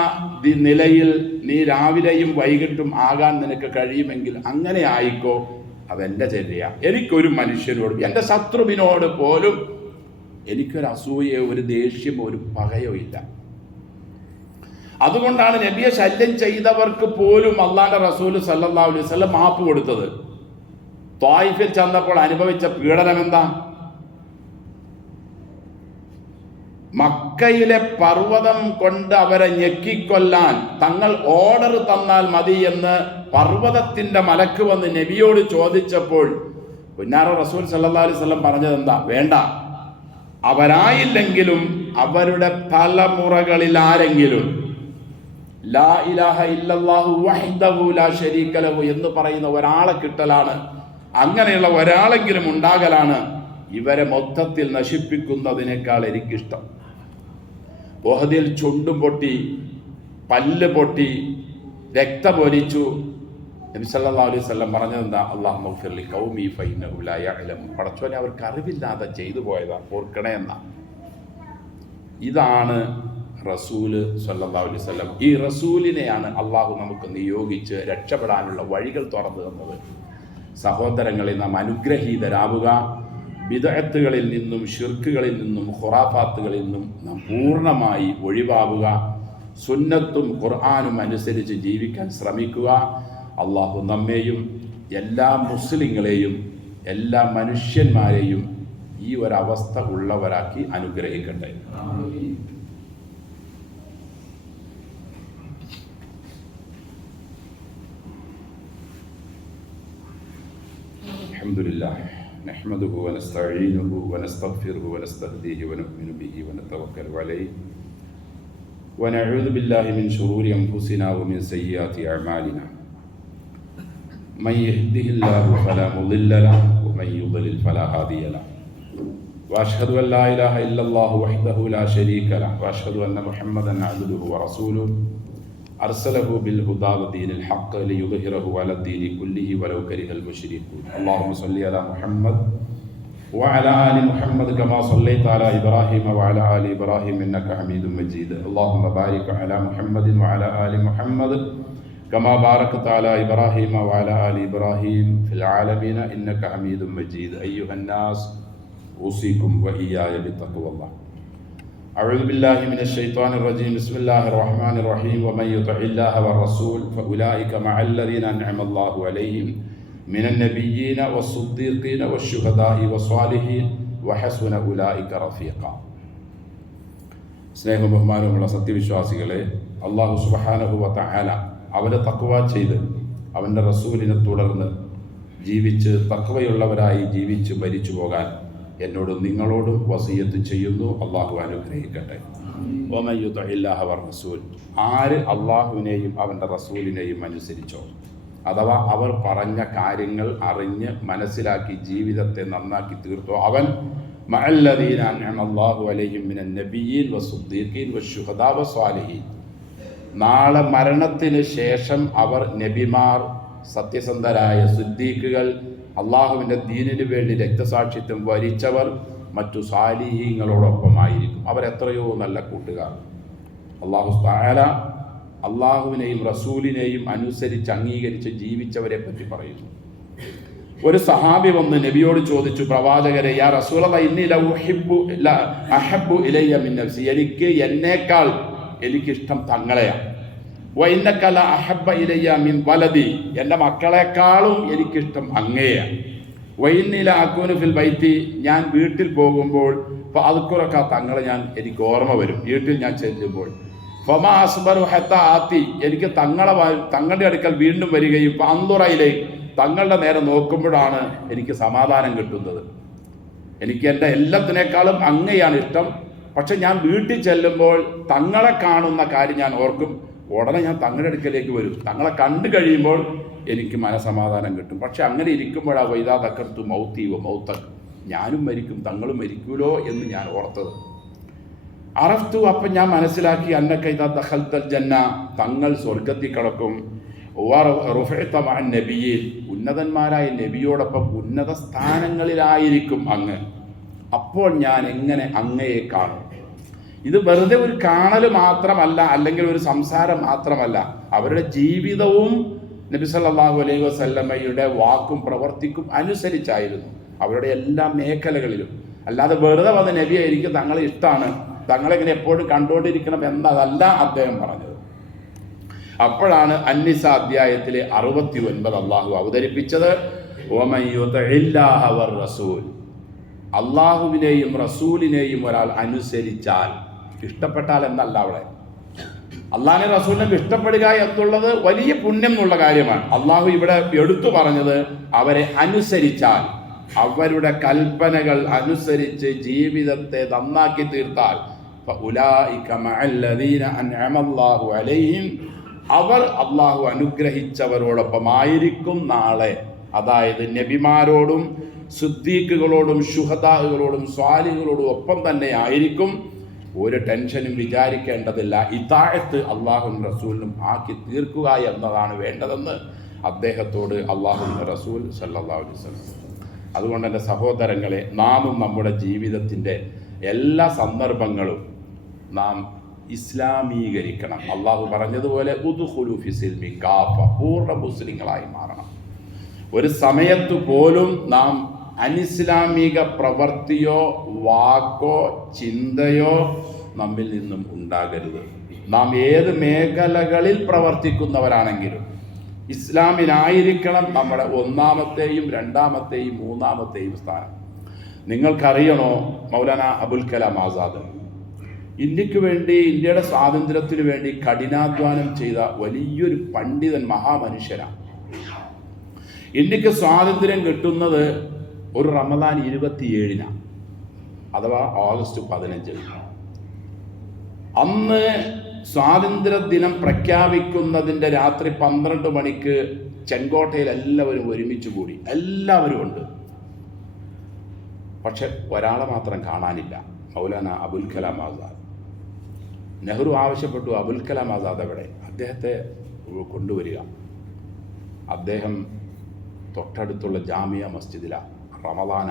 നിലയിൽ നീ രാവിലെയും വൈകിട്ടും ആകാൻ നിനക്ക് കഴിയുമെങ്കിൽ അങ്ങനെ ആയിക്കോ. അതെൻ്റെ ചര്യ. എനിക്കൊരു മനുഷ്യനോട്, എൻ്റെ ശത്രുവിനോട് പോലും എനിക്കൊരു അസൂയയോ ഒരു ദേഷ്യമോ ഒരു പകയോ ഇല്ല. അതുകൊണ്ടാണ് നബിയെ ശല്യം ചെയ്തവർക്ക് പോലും അള്ളാഹുവിന്റെ റസൂൽ സല്ലല്ലാഹു അലൈഹി വസല്ലം മാപ്പ് കൊടുത്തത്. ത്വായിഫിൽ ചെന്നപ്പോൾ അനുഭവിച്ച പീഡനം എന്താ? മക്കയിലെ പർവ്വതം കൊണ്ട് അവരെ ഞെക്കിക്കൊല്ലാൻ തങ്ങൾ ഓർഡർ തന്നാൽ മതി എന്ന് പർവ്വതത്തിന്റെ മലക്ക് വന്ന് നബിയോട് ചോദിച്ചപ്പോൾ പുന്നാര റസൂൽ സല്ലല്ലാഹു അലൈഹി വസല്ലം പറഞ്ഞത് എന്താ? വേണ്ട, അവരായില്ലെങ്കിലും അവരുടെ തലമുറകളിൽ ആരെങ്കിലും ലാ ഇലാഹ ഇല്ലല്ലാഹു വഹ്ദഹു ലാ ശരീക ലഹു എന്ന് പറയുന്ന ഒരാളെ കിട്ടലാണ്, അങ്ങനെയുള്ള ഒരാളെങ്കിലും ഉണ്ടാകലാണ് ഇവരെ മൊത്തത്തിൽ നശിപ്പിക്കുന്നതിനേക്കാൾ എനിക്കിഷ്ടം. ഉഹദിൽ ചുണ്ടും പൊട്ടി, പല്ല് പൊട്ടി, രക്തമൊലിച്ചു. നബി സല്ലല്ലാഹു അലൈഹി വസല്ലം പറഞ്ഞതെന്താ? അല്ലാഹുമ്മ ഗ്ഫിർ ലി ഖൗമി ഫഇന്നഹു ലാ യഅലമൂൻ. പടച്ചോനെ, അവർക്ക് അറിവില്ലാതെ ചെയ്തു പോയതാ, ഓർക്കണേ എന്നാ. ഇതാണ് റസൂല് സല്ലല്ലാഹു അലൈഹി വസല്ലം. ഈ റസൂലിനെയാണ് അള്ളാഹു നമുക്ക് നിയോഗിച്ച് രക്ഷപ്പെടാനുള്ള വഴികൾ തുറന്നു തന്നത്. സഹോദരങ്ങളെ, നാം അനുഗ്രഹീതരാവുക. ബിദ്അത്തുകളിൽ നിന്നും ശിർക്കുകളിൽ നിന്നും ഖുറാഫാത്തുകളിൽ നിന്നും നാം പൂർണ്ണമായി ഒഴിവാവുക. സുന്നത്തും ഖുർആനും അനുസരിച്ച് ജീവിക്കാൻ ശ്രമിക്കുക. അള്ളാഹു നമ്മെയും എല്ലാ മുസ്ലിങ്ങളെയും എല്ലാ മനുഷ്യന്മാരെയും ഈ ഒരവസ്ഥ ഉള്ളവരാക്കി അനുഗ്രഹിക്കട്ടെ. അൽഹംദുലില്ലാഹ് നഹ്മദുഹു വനസ്തഈനുഹു വനസ്തഗ്ഫിറുഹു വനസ്തഹ്ദീഹി വനുഅ്മിനു ബിഹി വനതവക്കലു അലൈഹി വനഊദു ബില്ലാഹി മിൻ ശുറൂരി അൻഫുസിനാ വമിൻ സയ്യിആതി അഅ്മാലിനാ മൻ യഹ്ദിഹില്ലാഹു ഫലാ മുളില്ല ലഹു വമൻ യുദ്ലിൽ ഫലാ ഹാദിയ ലഹു വഅശ്ഹദു അൻ ലാ ഇലാഹ ഇല്ലല്ലാഹു വഹ്ദഹു ലാ ശരീക ലഹു വഅശ്ഹദു അന്ന മുഹമ്മദൻ അബ്ദുഹു വറസൂലുഹു അർസലഹു ബിൽ ഹുദാ വദീനിൽ ഹഖ് ലിയുദ്ഹിറഹു അലദ്ദീനി കുല്ലിഹി വലൗ കരിഹൽ മുശ്രികൂൻ. അല്ലാഹുമ്മ സ്വല്ലി അലാ മുഹമ്മദ് വഅലാ ആലി മുഹമ്മദ് കമാ സ്വല്ലൈത അലാ ഇബ്രാഹീമ വഅലാ ആലി ഇബ്രാഹീം ഇന്നക ഹമീദും മജീദ്. അല്ലാഹുമ്മ ബാരിക് അലാ മുഹമ്മദിൻ വഅലാ ആലി മുഹമ്മദ് കമാ ബാരക്ത അലാ ഇബ്രാഹീമ വഅലാ ആലി ഇബ്രാഹീം ഫിൽ ആലമീന ഇന്നക ഹമീദും മജീദ്. അയ്യുഹന്നാസ് ഊസികും വഇയ്യായ ബിത്തഖ്വല്ലാഹ്. أعوذ بالله من الشيطان الرجيم. بسم الله الرحمن الرحيم. ومن يطع الله والرسول فأولئك مع الذين أنعم الله عليهم من النبيين والصديقين والشهداء والصالحين وحسن أولئك رفيقا. സ്നേഹവും ബഹുമാനവുമുള്ള സത്യവിശ്വാസികളെ, അല്ലാഹു സുബ്ഹാനഹു വ തആല അവനെ തഖ്വ ചെയ്ത് അവൻ്റെ റസൂലിനെ തുടർന്ന് ജീവിച്ച് തഖ്വയുള്ളവരായി ജീവിച്ച് മരിച്ചു പോകാൻ എന്നോടും നിങ്ങളോടും വസിയത്ത് ചെയ്യുന്നു. അള്ളാഹു അനുഗ്രഹിക്കട്ടെ. വമൻ യുതിഇല്ലാഹ വറസൂൽ, ആര് അള്ളാഹുവിനെയും അവൻ്റെ റസൂലിനെയും അനുസരിച്ചോ, അഥവാ അവർ പറഞ്ഞ കാര്യങ്ങൾ അറിഞ്ഞ് മനസ്സിലാക്കി ജീവിതത്തെ നന്നാക്കി തീർത്തോ, അവൻ മഅല്ലദീന അൻഅമ അല്ലാഹു അലൈഹിം മിനൻ നബിയ്യീൻ വസ്സുദ്ദീഖീൻ വശുഹദാ വസ്സാലിഹീൻ, നാളെ മരണത്തിന് ശേഷം അവർ നബിമാർ, സത്യസന്ധരായ സിദ്ദീഖുകൾ, അള്ളാഹുവിൻ്റെ ദീനിനു വേണ്ടി രക്തസാക്ഷിത്വം വരിച്ചവർ, മറ്റു സാലിഹീങ്ങളോടൊപ്പമായിരിക്കും. അവരെത്രയോ നല്ല കൂട്ടുകാർ. അള്ളാഹു തആല അള്ളാഹുവിനെയും റസൂലിനെയും അനുസരിച്ച് അംഗീകരിച്ച് ജീവിച്ചവരെ പറ്റി പറയുന്നു. ഒരു സഹാബി വന്ന് നബിയോട് ചോദിച്ചു, പ്രവാചകരെ, യാ റസൂലല്ലാഹ്, ഇന്നി അഹബ്ബു ഇലയ്യ മിൻ നഫ്സി, എനിക്ക് എന്നേക്കാൾ എനിക്കിഷ്ടം തങ്ങളെയാണ്. വഇന്നക ല അഹബ്ബ ഇലയ്യ മിൻ വലദി, എൻ്റെ മക്കളെക്കാളും എനിക്കിഷ്ടം അങ്ങയെയാണ്. വഇന്നി ല അകൂനു ഫിൽ ബൈത്തി, ഞാൻ വീട്ടിൽ പോകുമ്പോൾ ഫഅദ്കുറക, തങ്ങളെ എനിക്ക് ഓർമ്മ വരും വീട്ടിൽ ഞാൻ ചെല്ലുമ്പോൾ. ഫമാ അസ്ബറു ഹത്താ ആതി, എനിക്ക് തങ്ങളുടെ അടുക്കൽ വീണ്ടും വരികയും ഫഅൻദുറയിലൈ, തങ്ങളുടെ നേരെ നോക്കുമ്പോഴാണ് എനിക്ക് സമാധാനം കിട്ടുന്നത്. എനിക്ക് എൻ്റെ എല്ലാത്തിനേക്കാളും അങ്ങയാണ് ഇഷ്ടം. പക്ഷെ ഞാൻ വീട്ടിൽ ചെല്ലുമ്പോൾ തങ്ങളെ കാണുന്ന കാര്യം ഞാൻ ഓർക്കും. ഉടനെ ഞാൻ തങ്ങളുടെ അടുക്കലേക്ക് വരും. തങ്ങളെ കണ്ടു കഴിയുമ്പോൾ എനിക്ക് മനസമാധാനം കിട്ടും. പക്ഷെ അങ്ങനെ ഇരിക്കുമ്പോഴാണ് വൈദാ ദക്കർതു മൗതി വ മൗതക്, ഞാനും മരിക്കും തങ്ങളും മരിക്കൂലോ എന്ന് ഞാൻ ഓർത്തത്. അറഫ്തു, അപ്പം ഞാൻ മനസ്സിലാക്കി, അന്നക ഇദാ ദഖൽതൽ ജന്ന, തങ്ങൾ സ്വർഗത്തിൽ കടക്കും. റുഫഇത മഅൻ നബിയ്യീൻ, ഉന്നതന്മാരായ നബിയോടൊപ്പം ഉന്നത സ്ഥാനങ്ങളിലായിരിക്കും അങ്ങ്. അപ്പോൾ ഞാൻ എങ്ങനെ അങ്ങയെ കാണും? ഇത് വെറുതെ ഒരു കാണൽ മാത്രമല്ല, അല്ലെങ്കിൽ ഒരു സംസാരം മാത്രമല്ല. അവരുടെ ജീവിതവും നബി സല്ലല്ലാഹു അലൈഹി വസല്ലമയുടെ വാക്കും പ്രവർത്തിക്കും അനുസരിച്ചായിരുന്നു അവരുടെ എല്ലാ മേഖലകളിലും. അല്ലാതെ വെറുതെ വന്ന നബിയായിരിക്കും തങ്ങളെ ഇഷ്ടമാണ്, തങ്ങളെങ്ങനെ എപ്പോഴും കണ്ടുകൊണ്ടിരിക്കണം എന്നതല്ല അദ്ദേഹം പറഞ്ഞത്. അപ്പോഴാണ് അന്നിസ അധ്യായത്തിലെ 69 അള്ളാഹു അവതരിപ്പിച്ചത്. വമൻ യുതിഇല്ലാഹ വറസൂൽ, അള്ളാഹുവിനെയും റസൂലിനെയും ഒരാൾ അനുസരിച്ചാൽ, ഇഷ്ടപ്പെട്ടാൽ എന്നല്ല അവിടെ, അള്ളാഹിനെ റസൂലിനെ ഇഷ്ടപ്പെടുക എന്നുള്ളത് വലിയ പുണ്യം എന്നുള്ള കാര്യമാണ്. അള്ളാഹു ഇവിടെ എടുത്തു പറഞ്ഞത് അവരെ അനുസരിച്ചാൽ, അവരുടെ കൽപ്പനകൾ അനുസരിച്ച് ജീവിതത്തെ നന്നാക്കി തീർത്താൽ, ഫഉലൈക മഅല്ലദീന അൻഅമല്ലാഹു അലൈഹിം, അവർ അള്ളാഹു അനുഗ്രഹിച്ചവരോടൊപ്പമായിരിക്കും നാളെ. അതായത് നബിമാരോടും സിദ്ദീഖുകളോടും ശുഹദാകളോടും സ്വാലിഹുകളോടും ഒപ്പം തന്നെ ആയിരിക്കും. ഒരു ടെൻഷനും വിചാരിക്കേണ്ടതില്ല. ഇതാഅത്ത് അള്ളാഹുവിനും റസൂലിനും ആക്കി തീർക്കുക എന്നതാണ് വേണ്ടതെന്ന് അദ്ദേഹത്തോട് അള്ളാഹുവിൻ്റെ റസൂൽ സല്ലല്ലാഹു അലൈഹി വസല്ലം. അതുകൊണ്ട് എൻ്റെ സഹോദരങ്ങളെ, നാമും നമ്മുടെ ജീവിതത്തിൻ്റെ എല്ലാ സന്ദർഭങ്ങളും നാം ഇസ്ലാമീകരിക്കണം. അള്ളാഹു പറഞ്ഞതുപോലെ ഉദ്ഖുലൂ ഫി സിൽമി കാഫ, പൂർണ്ണ മുസ്ലിങ്ങളായി മാറണം. ഒരു സമയത്ത് പോലും നാം അനിസ്ലാമിക പ്രവൃത്തിയോ വാക്കോ ചിന്തയോ നമ്മിൽ നിന്നും ഉണ്ടാകരുത്. നാം ഏത് മേഖലകളിൽ പ്രവർത്തിക്കുന്നവരാണെങ്കിലും ഇസ്ലാമിനായിരിക്കണം നമ്മുടെ ഒന്നാമത്തെയും രണ്ടാമത്തെയും മൂന്നാമത്തെയും സ്ഥാനം. നിങ്ങൾക്കറിയണോ, മൗലാന അബുൽ കലാം ആസാദ് ഇന്ത്യക്ക് വേണ്ടി, ഇന്ത്യയുടെ സ്വാതന്ത്ര്യത്തിന് വേണ്ടി കഠിനാധ്വാനം ചെയ്ത വലിയൊരു പണ്ഡിതൻ, മഹാമനുഷ്യനാണ്. ഇന്ത്യക്ക് സ്വാതന്ത്ര്യം കിട്ടുന്നത് ഒരു റമദാൻ 27-നാണ്, അഥവാ ഓഗസ്റ്റ് 15. അന്ന് സ്വാതന്ത്ര്യ ദിനം പ്രഖ്യാപിക്കുന്നതിൻ്റെ രാത്രി 12 മണിക്ക് ചെങ്കോട്ടയിൽ എല്ലാവരും ഒരുമിച്ച് കൂടി. എല്ലാവരും ഉണ്ട്, പക്ഷെ ഒരാളെ മാത്രം കാണാനില്ല, മൗലാന അബുൽ കലാം ആസാദ്. നെഹ്റു ആവശ്യപ്പെട്ടു, അബുൽ കലാം ആസാദ് എവിടെ? അദ്ദേഹത്തെ കൊണ്ടുവരിക. അദ്ദേഹം തൊട്ടടുത്തുള്ള ജാമിയ മസ്ജിദിലാണ്. റമദാന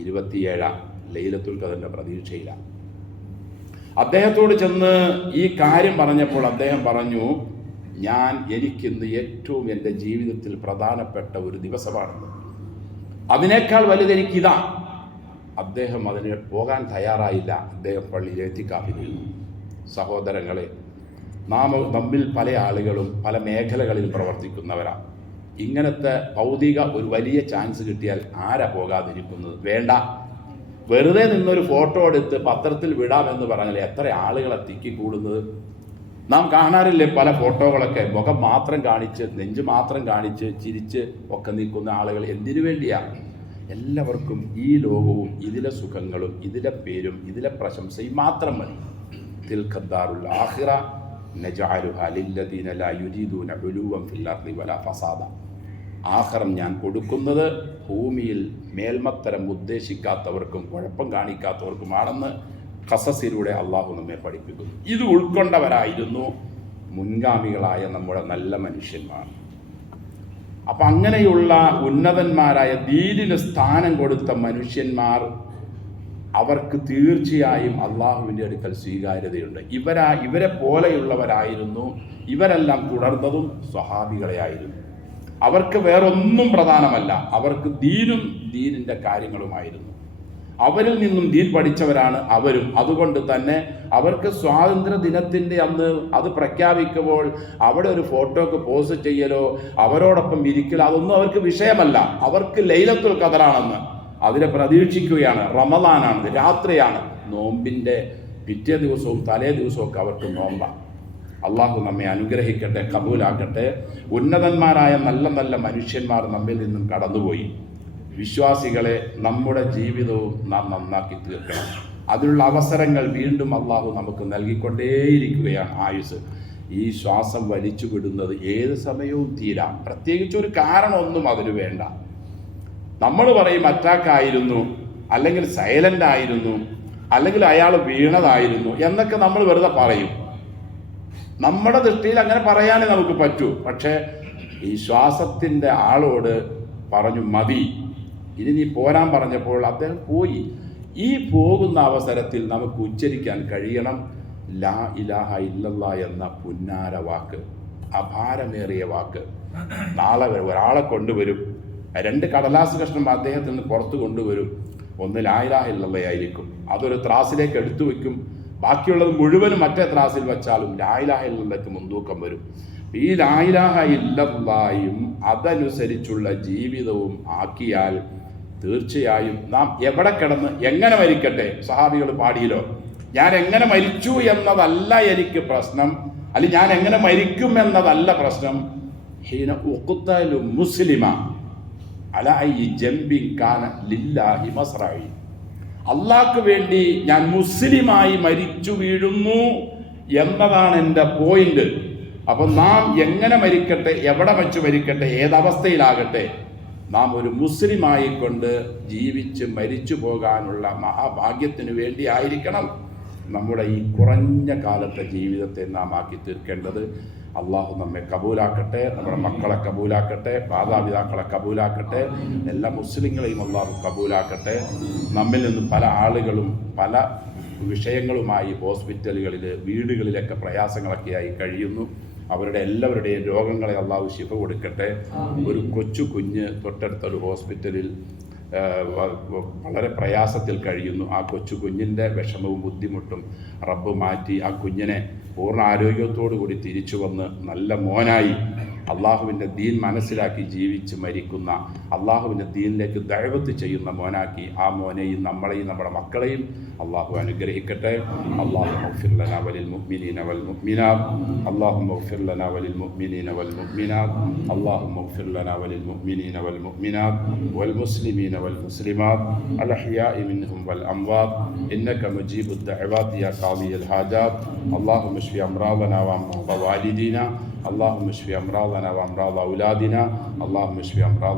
27 ലൈലത്തുൽ ഖദറിന്റെ പ്രതീക്ഷയിലാണ്. അദ്ദേഹത്തോട് ചെന്ന് ഈ കാര്യം പറഞ്ഞപ്പോൾ അദ്ദേഹം പറഞ്ഞു, എനിക്കിന്ന് ഏറ്റവും എൻ്റെ ജീവിതത്തിൽ പ്രധാനപ്പെട്ട ഒരു ദിവസമാണെന്ന്, അതിനേക്കാൾ വലുത് എനിക്കിതാ. അദ്ദേഹം അതിന് പോകാൻ തയ്യാറായില്ല. അദ്ദേഹം പള്ളിയിൽ എത്തിക്കാഫിലിരുന്നു. സഹോദരങ്ങളെ, നമ്മിൽ പല ആളുകളും പല മേഖലകളിൽ പ്രവർത്തിക്കുന്നവരാണ്. ഇങ്ങനത്തെ ഭൗതിക ഒരു വലിയ ചാൻസ് കിട്ടിയാൽ ആരാ പോകാതിരിക്കുന്നത്? വേണ്ട. വെറുതെ നിന്നൊരു ഫോട്ടോ എടുത്ത് പത്രത്തിൽ വിടാമെന്ന് പറഞ്ഞാൽ എത്ര ആളുകളെ തിക്കിക്കൂടുന്നത് നാം കാണാറില്ലേ? പല ഫോട്ടോകളൊക്കെ മുഖം മാത്രം കാണിച്ച്, നെഞ്ച് മാത്രം കാണിച്ച്, ചിരിച്ച് ഒക്കെ നിൽക്കുന്ന ആളുകൾ എന്തിനു വേണ്ടിയാണ്? എല്ലാവർക്കും ഈ ലോകവും ഇതിലെ സുഖങ്ങളും ഇതിലെ പേരും ഇതിലെ പ്രശംസയും മാത്രം മതി. തിൽഖദ്ദാറുൽ ആഖിറ നജഅലുഹാ ലില്ലദീന ലാ യുരീദൂന ഉലുവൻ ഫിൽ അർളി വലാ ഫസാദ. ആഖിറം ഞാൻ കൊടുക്കുന്നത് ഭൂമിയിൽ മേൽമത്തരം ഉദ്ദേശിക്കാത്തവർക്കും കുഴപ്പം കാണിക്കാത്തവർക്കുമാണെന്ന് ഖസസിലൂടെ അള്ളാഹു നമ്മെ പഠിപ്പിക്കുന്നു. ഇത് ഉൾക്കൊണ്ടവരായിരുന്നു മുൻഗാമികളായ നമ്മുടെ നല്ല മനുഷ്യന്മാർ. അപ്പം അങ്ങനെയുള്ള ഉന്നതന്മാരായ ദീനിന് സ്ഥാനം കൊടുത്ത മനുഷ്യന്മാർ, അവർക്ക് തീർച്ചയായും അള്ളാഹുവിൻ്റെ അടുക്കൽ സ്വീകാര്യതയുണ്ട്. ഇവരെ പോലെയുള്ളവരായിരുന്നു. ഇവരെല്ലാം തുടർന്നതും സ്വഹാബികളെയായിരുന്നു. അവർക്ക് വേറൊന്നും പ്രധാനമല്ല, അവർക്ക് ദീനിൻ്റെ കാര്യങ്ങളുമായിരുന്നു. അവരിൽ നിന്നും ദീൻ പഠിച്ചവരാണ് അവരും. അതുകൊണ്ട് തന്നെ അവർക്ക് സ്വാതന്ത്ര്യ ദിനത്തിൻ്റെ അന്ന് അത് പ്രഖ്യാപിക്കുമ്പോൾ അവിടെ ഒരു ഫോട്ടോക്ക് പോസ്റ്റ് ചെയ്യലോ അവരോടൊപ്പം ഇരിക്കലോ അതൊന്നും അവർക്ക് വിഷയമല്ല. അവർക്ക് ലൈലത്തുൽ ഖദറാണെന്ന് അതിനെ പ്രതീക്ഷിക്കുകയാണ്. റമദാനാണ്, രാത്രിയാണ്. നോമ്പിൻ്റെ പിറ്റേ ദിവസവും തലേ ദിവസവും ഒക്കെ അവർക്ക് നോമ്പാണ്. അള്ളാഹു നമ്മെ അനുഗ്രഹിക്കട്ടെ, കബൂലാക്കട്ടെ. ഉന്നതന്മാരായ നല്ല നല്ല മനുഷ്യന്മാർ നമ്മിൽ നിന്നും കടന്നുപോയി. വിശ്വാസികളെ, നമ്മുടെ ജീവിതവും നാം നന്നാക്കി തീർക്കണം. അതിനുള്ള അവസരങ്ങൾ വീണ്ടും അള്ളാഹു നമുക്ക് നൽകിക്കൊണ്ടേയിരിക്കുകയാണ്. ആയുസ്, ഈ ശ്വാസം വലിച്ചു വിടുന്നത് ഏത് സമയവും തീരാം. പ്രത്യേകിച്ച് ഒരു കാരണമൊന്നും അതിന് വേണ്ട. നമ്മൾ പറയും അറ്റാക്കായിരുന്നു, അല്ലെങ്കിൽ സൈലൻ്റ് ആയിരുന്നു, അല്ലെങ്കിൽ അയാൾ വീണതായിരുന്നു എന്നൊക്കെ നമ്മൾ വെറുതെ പറയും. നമ്മുടെ ദൃഷ്ടിയിൽ അങ്ങനെ പറയാനേ നമുക്ക് പറ്റൂ. പക്ഷേ ഈ ശ്വാസത്തിൻ്റെ ആളോട് പറഞ്ഞു, മതി, ഇനി നീ പോരാൻ പറഞ്ഞപ്പോൾ അദ്ദേഹം പോയി. ഈ പോകുന്ന അവസരത്തിൽ നമുക്ക് ഉച്ചരിക്കാൻ കഴിയണം ലാ ഇലാഹ ഇല്ലല്ലാ എന്ന പുന്നാര വാക്ക്, അഭാരമേറിയ വാക്ക്. നാളെ ഒരാളെ കൊണ്ടുവരും, 2 കടലാസ് കഷ്ണം അദ്ദേഹത്തിൽ നിന്ന് പുറത്ത് കൊണ്ടുവരും. ഒന്ന് ലാ ഇലാഹ ഇല്ലല്ലാ ആയിരിക്കും, അതൊരു ത്രാസിലേക്ക് എടുത്തു വയ്ക്കും. ബാക്കിയുള്ളത് മുഴുവനും മറ്റേ ത്രാസിൽ വെച്ചാലും ലാ ഇലാഹ ഇല്ലല്ലാഹ്ക്ക് മുൻതൂക്കം വരും. ഈ ലാ ഇലാഹ ഇല്ലല്ലാഹയും അതനുസരിച്ചുള്ള ജീവിതവും ആക്കിയാൽ തീർച്ചയായും നാം എവിടെ കിടന്ന് എങ്ങനെ മരിക്കട്ടെ, സഹാബികൾ പാടിയല്ലോ, ഞാൻ എങ്ങനെ മരിച്ചു എന്നതല്ല എനിക്ക് പ്രശ്നം, അല്ലെങ്കിൽ ഞാൻ എങ്ങനെ മരിക്കും എന്നതല്ല പ്രശ്നം. ഹീന ഉഖ്തലു മുസ്ലിമ അലാ അയ്യി ജംബിൻ കാന ലില്ലാഹി മസ്റഈ, അള്ളാഹ്ക്ക് വേണ്ടി ഞാൻ മുസ്ലിമായി മരിച്ചു വീഴുന്നു എന്നതാണ് എൻ്റെ പോയിന്റ്. അപ്പം നാം എങ്ങനെ മരിക്കട്ടെ, എവിടെ വെച്ച് മരിക്കട്ടെ, ഏതവസ്ഥയിലാകട്ടെ, നാം ഒരു മുസ്ലിമായിക്കൊണ്ട് ജീവിച്ച് മരിച്ചു പോകാനുള്ള മഹാഭാഗ്യത്തിന് വേണ്ടി ആയിരിക്കണം നമ്മുടെ ഈ കുറഞ്ഞ കാലത്തെ ജീവിതത്തെ നാം ആക്കി തീർക്കേണ്ടത്. അള്ളാഹു നമ്മെ കബൂലാക്കട്ടെ, നമ്മുടെ മക്കളെ കബൂലാക്കട്ടെ, മാതാപിതാക്കളെ കബൂലാക്കട്ടെ, എല്ലാ മുസ്ലിങ്ങളെയും അള്ളാഹു കബൂലാക്കട്ടെ. നമ്മിൽ നിന്ന് പല ആളുകളും പല വിഷയങ്ങളുമായി ഹോസ്പിറ്റലുകളിൽ, വീടുകളിലൊക്കെ പ്രയാസങ്ങളൊക്കെയായി കഴിയുന്നു. അവരുടെ എല്ലാവരുടെയും രോഗങ്ങളെ അള്ളാഹു ശിഫ കൊടുക്കട്ടെ. ഒരു കൊച്ചു കുഞ്ഞ് തൊട്ടടുത്തൊരു ഹോസ്പിറ്റലിൽ വളരെ പ്രയാസത്തിൽ കഴിയുന്നു. ആ കൊച്ചു കുഞ്ഞിൻ്റെ വിഷമവും ബുദ്ധിമുട്ടും റബ്ബ് മാറ്റി ആ കുഞ്ഞിനെ പൂർണ്ണ ആരോഗ്യത്തോടു കൂടി തിരിച്ചു വന്ന് നല്ല മോനായി അള്ളാഹുവിൻ്റെ ദീൻ മനസ്സിലാക്കി ജീവിച്ച് മരിക്കുന്ന, അള്ളാഹുവിൻ്റെ ദീനിലേക്ക് ദഅവത്ത് ചെയ്യുന്ന മോനാക്കി ആ മോനെയും നമ്മളെയും നമ്മുടെ മക്കളെയും അള്ളാഹു അനുഗ്രഹിക്കട്ടെ. അല്ലാഹുമ്മ ഗ്ഫിർ ലനാ വലിൽ മുഅ്മിനീന വൽ മുഅ്മിനാത്ത്, അല്ലാഹുമ്മ ഗ്ഫിർ ലനാ വലിൽ മുഅ്മിനീന വൽ മുഅ്മിനാത്ത്, അല്ലാഹുമ്മ ഗ്ഫിർ ലനാ വലിൽ മുഅ്മിനീന വൽ മുഅ്മിനാത്ത് വൽ മുസ്ലിമീന വൽ മുസ്ലിമാത്ത് അൽ അഹ്യാഇ മിൻഹും വൽ അംവാത്ത് ഇന്നക മുജീബുദ് ദഅവാത് യാ ഖാദിയൽ ഹാജാത്ത്. അല്ലാഹുമ്മ اشف امراضنا وامراض والدينا، اللهم اشف امراضنا وامراض اولادنا، اللهم اشف امراضنا